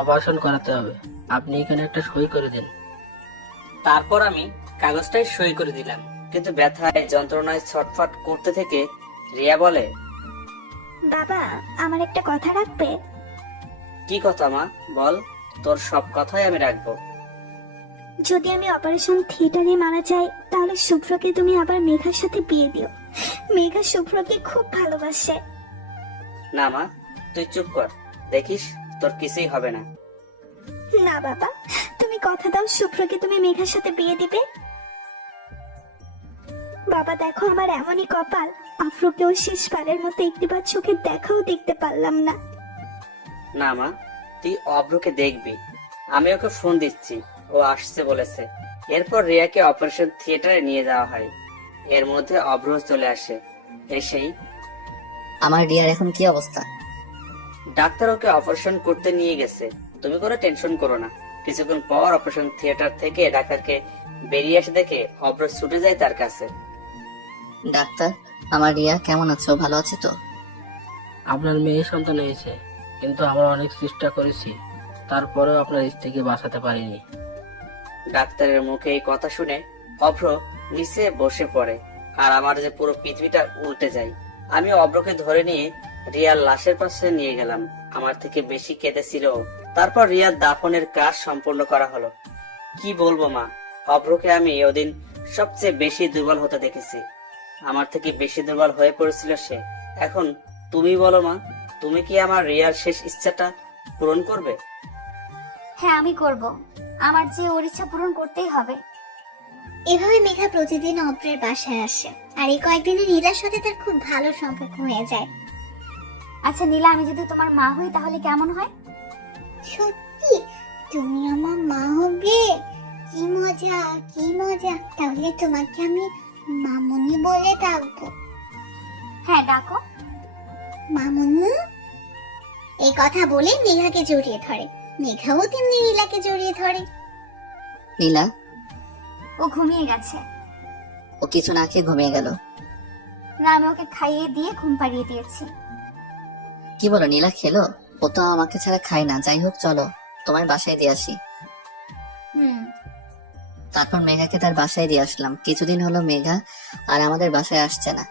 অপারেশন করাতে হবে। আপনি এখানে একটা সই করে দিন। তারপর আমি কাগজটায় সই করে দিলাম। কিন্তু ব্যথায় যন্ত্রণায় ছটফট করতে থেকে রিয়া বলে, বাবা, আমার একটা কথা রাখবে? কি কথা মা, বল। তোর সব কথাই আমি রাখবো। যদি আমি অপারেশন থিয়েটারে মারা যাই, তাহলে শুভ্রকে তুমি আবার মেঘার সাথে বিয়ে দিও। মেঘা শুভ্রকে খুব ভালোবাসে। না মা, তুই চুপ কর, দেখিস তোর কিছুই হবে না। না বাবা, তুমি কথা দাও শুভ্রকে তুমি মেঘার সাথে বিয়ে দিবে। বাবা দেখো, আমার এমনই কপাল, আফ্রোকেও শেষবারের মতো একটিবার চোখের দেখাও দেখতে পারলাম না। না মা, তুই অভ্রকে দেখবি। আমি ওকে ফোন দিচ্ছি, ও আসছে বলেছে। এরপর রিয়াকে অপারেশন থিয়েটারে নিয়ে যাওয়া হয়। এর মধ্যে অভ্র চলে আসে। এসেই আমার রিয়ার এখন কি অবস্থা? ডাক্তার ওকে অপারেশন করতে নিয়ে গেছে, তুমি কোনো টেনশন করো না। কিছুক্ষণ পর অপারেশন থিয়েটার থেকে ডাক্তারকে বেরিয়ে আসে দেখে অভ্র ছুটে যায় তার কাছে। ডাক্তার, আমার রিয়া কেমন আছে? ও ভালো আছে তো? আপনার মেয়ে সন্তান হয়েছে, কিন্তু আমরা অনেক চেষ্টা করেছি, তারপরেও আপনার স্ত্রীকে বাঁচাতে পারিনি। ডাক্তারের মুখে এই কথা শুনে অভ্র নিচে বসে পড়ে, আর আমার যে পুরো পৃথিবীটা উল্টে যায়। আমি অভ্রকে ধরে নিয়ে রিয়ার লাশের পাশে নিয়ে গেলাম। আমার থেকে বেশি কেঁদেছিল ও। তারপর রিয়ার দাফনের কাজ সম্পূর্ণ করা হলো। কি বলবো মা, অভ্রকে আমি ওদিন সবচেয়ে বেশি দুর্বল হতে দেখেছি। আমার থেকে বেশি দুর্বল হয়ে পড়েছিল সে। এখন তুমি বলো মা, তুমি কি আমার রিয়ার শেষ ইচ্ছাটা পূরণ করবে? হ্যাঁ, আমি করব। আমার যে ওর ইচ্ছা পূরণ করতেই হবে। এভাবে মেঘা প্রতিদিন অভ্রের বাসায় আসে, আর এই কয়েকদিনে নীলার সাথে তার খুব ভালো সম্পর্ক হয়ে যায়। আচ্ছা নীলা, আমি যদি তোমার মা হই তাহলে কেমন হয়? সত্যি তুমি আমার মা হবে? কি মজা, কি মজা। তাহলে তোমাকে আমি মামুনি বলে ডাকবো। হ্যাঁ, ডাকো মামুনি। এই কথা বলে মেঘাকে জড়িয়ে ধরে। মেঘাও তেমনি নীলাকে জড়িয়ে ধরে। নীলা? ও ঘুমিয়ে গেছে। ও কিছু না খেয়ে ঘুমিয়ে গেল? না, আমি ওকে খাইয়ে দিয়ে ঘুম পাড়িয়ে দিয়েছি। কি বলো, নীলা খেলো? ও তো আমাকে ছাড়া খায় না। যাই হোক, চলো তোমার বাসায় দিয়ে আসি। তারপর মেঘাকে তার বাসায় দিয়ে আসলাম। কিছুদিন হলো মেঘা আর আমাদের বাসায় আসছে না।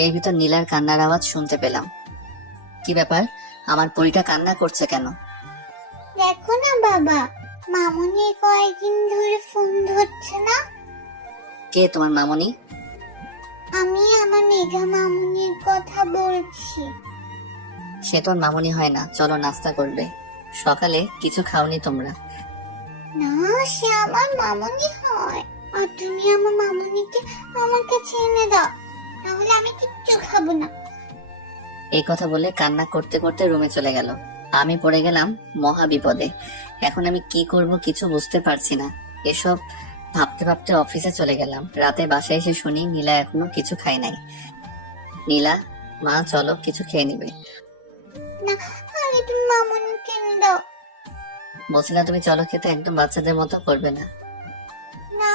এর ভিতর নীলার কান্নার আওয়াজ শুনতে পেলাম। কি ব্যাপার, আমার পরীটা কান্না করছে কেন? দেখো না বাবা, মামুনি কয়েকদিন ধরে ফোন ধরছে না। কে তোমার মামনি? আমি আমার মেঘা মামুনির কথা বলছি। সে তোর মামনি হয় না। চলো নাস্তা করবে। সকালে কিছু খাওনি তোমরা? না, সে আমার মামুনি হয়। আর তুমি আমার মামুনিকে আমার কাছে এনে দাও, তাহলে আমি কিচ্ছু খাবো না। এই কথা বলে কান্না করতে করতে রুমে চলে গেল। আমি পড়ে গেলাম মহা বিপদে। এখন আমি কি করব কিছু বুঝতে পারছি না। এসব ভাবতে ভাবতে অফিসে চলে গেলাম। রাতে বাসায় এসে শুনি নীলা এখনো কিছু খায় নাই। নীলা, মা চলো কিছু খেয়ে নিবে। না, আগে তুমি মামুনিকে এনে দাও। বলছি না তুমি চলো খেতে, একদম বাচ্চাদের মতো করবে না। না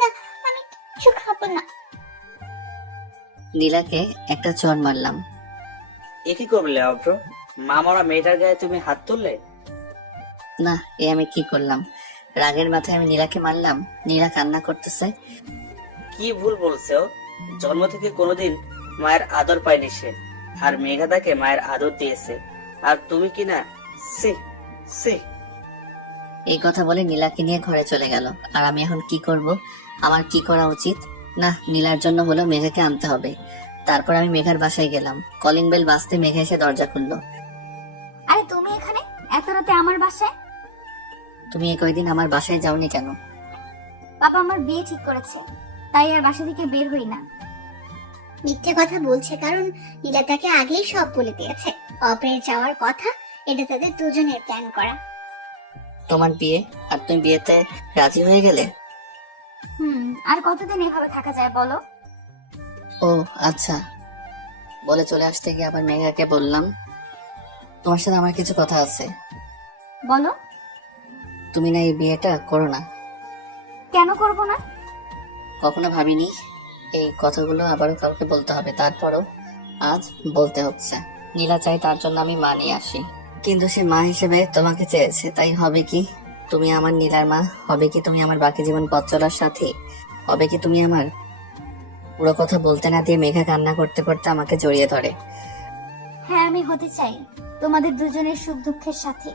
না, আমি কিচ্ছু খাবো না। নীলাকে একটা চড় মারলাম। এ কি করলে অভ্র? মা মরা মেয়েটার গায়ে তুমি হাত তুললে? না, এ আমি কি করলাম? রাগের মাথায় আমি নীলাকে মারলাম। নীলা কান্না করতেছে। কি ভুল বলছে ও? জন্ম থেকে কোনোদিন মায়ের আদর পায়নি সে, আর মেঘা তাকে মায়ের আদর দিয়েছে, আর তুমি কি না? সি সি। এই কথা বলে নীলাকে নিয়ে ঘরে চলে গেল। আর আমি এখন কি করব? আমার কি করা উচিত? না, নীলার জন্য হলো মেঘাকে আনতে হবে। তারপর আমি মেঘার বাসায় গেলাম। কলিং বেল বাজতে মেঘা এসে দরজা খুললো। আরে তুমি এখানে এত রাতে আমার বাসায়? তুমি এই কয়দিন আমার বাসায় যাওনি কেন? বাবা আমার বিয়ে ঠিক করেছে, তাই আর বাসা থেকে বের হই না। মিথ্যে কথা বলছে, কারণ নীলা তাকে আগেই সব বলে দিয়েছে। অপরের যাওয়ার কথা, এটা তাদের দুজনের প্ল্যান করা। তোমার বিয়ে, আর তুমি বিয়েতে রাজি হয়ে গেলে? আর কতদিন এভাবে থাকা যায় বলো? ও আচ্ছা। বলে চলে আসতে গিয়ে আবার মেঘাকে বললাম, তোমার সাথে আমার কিছু কথা আছে। বলো। তুমি না এই বিয়েটা করো না? কেন করব না? কখনো ভাবিনি এই কথাগুলো আবারও কাউকে বলতে হবে, তারপরও আজ বলতে হচ্ছে। নীলা চাই তার জন্য আমি মা নিয়ে আসি, কিন্তু সে মা হিসেবে তোমাকে চেয়েছে, তাই হবে কি তুমি আমার নীলার মা? হবে কি তুমি আমার বাকি জীবন পথ চলার সাথী? হবে কি তুমি আমার? পুরো কথা বলতে না দিয়ে মেঘা কান্না করতে করতে আমাকে জড়িয়ে ধরে। হ্যাঁ, আমি হতে চাই তোমাদের দুজনের সুখ দুঃখের সাথে।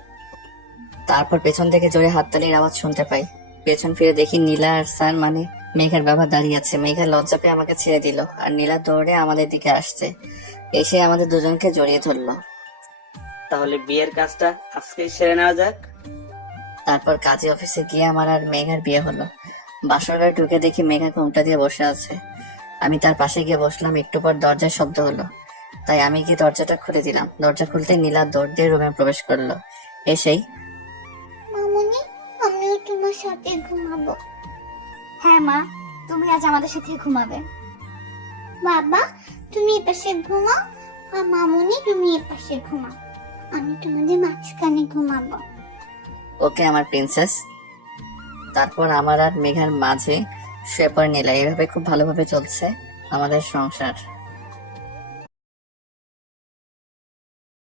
তারপর পেছন থেকে জোরে হাততালির আওয়াজ শুনতে পাই। পেছন ফিরে দেখি নীলা আর স্যার মানে মেঘার বাবা দাঁড়িয়ে আছে। মেঘা লজ্জা পেয়ে আমাকে ছেড়ে দিল আর নীলা দৌড়ে আমাদের দিকে আসছে, এসে আমাদের দুজনকে জড়িয়ে ধরলো। তাহলে বিয়ের কাজটা আজকেই সেরে নেওয়া যাক। তারপর কাজী অফিসে গিয়ে আমার আর মেঘার বিয়ে হলো। বাসর ঘরে ঢুকে দেখি মেঘা ঘুমটা দিয়ে বসে আছে। আমি তার পাশে গিয়ে বসলাম। একটু পর দরজার শব্দ হলো, তাই আমি গিয়ে দরজাটা খুলে দিলাম। দরজা খুলতে নীলা দৌড় দিয়ে রুমে প্রবেশ করলো। এসেই মামুনি, আমিও তোমার সাথে ঘুমাবো। হ্যাঁ মা, তুমি আজ আমাদের সাথে ঘুমাবে। বাবা, তুমি এপাশে ঘুমাও আর মামুনি তুমি এপাশে ঘুমাও। আমি তোমাদের মাঝখানে ঘুমাবো। ওকে আমার প্রিন্সেস। তারপর আমার আর মেঘার মাঝে শুয়ে পড়ে নীলা। এইভাবে খুব ভালোভাবে চলছে আমাদের সংসার।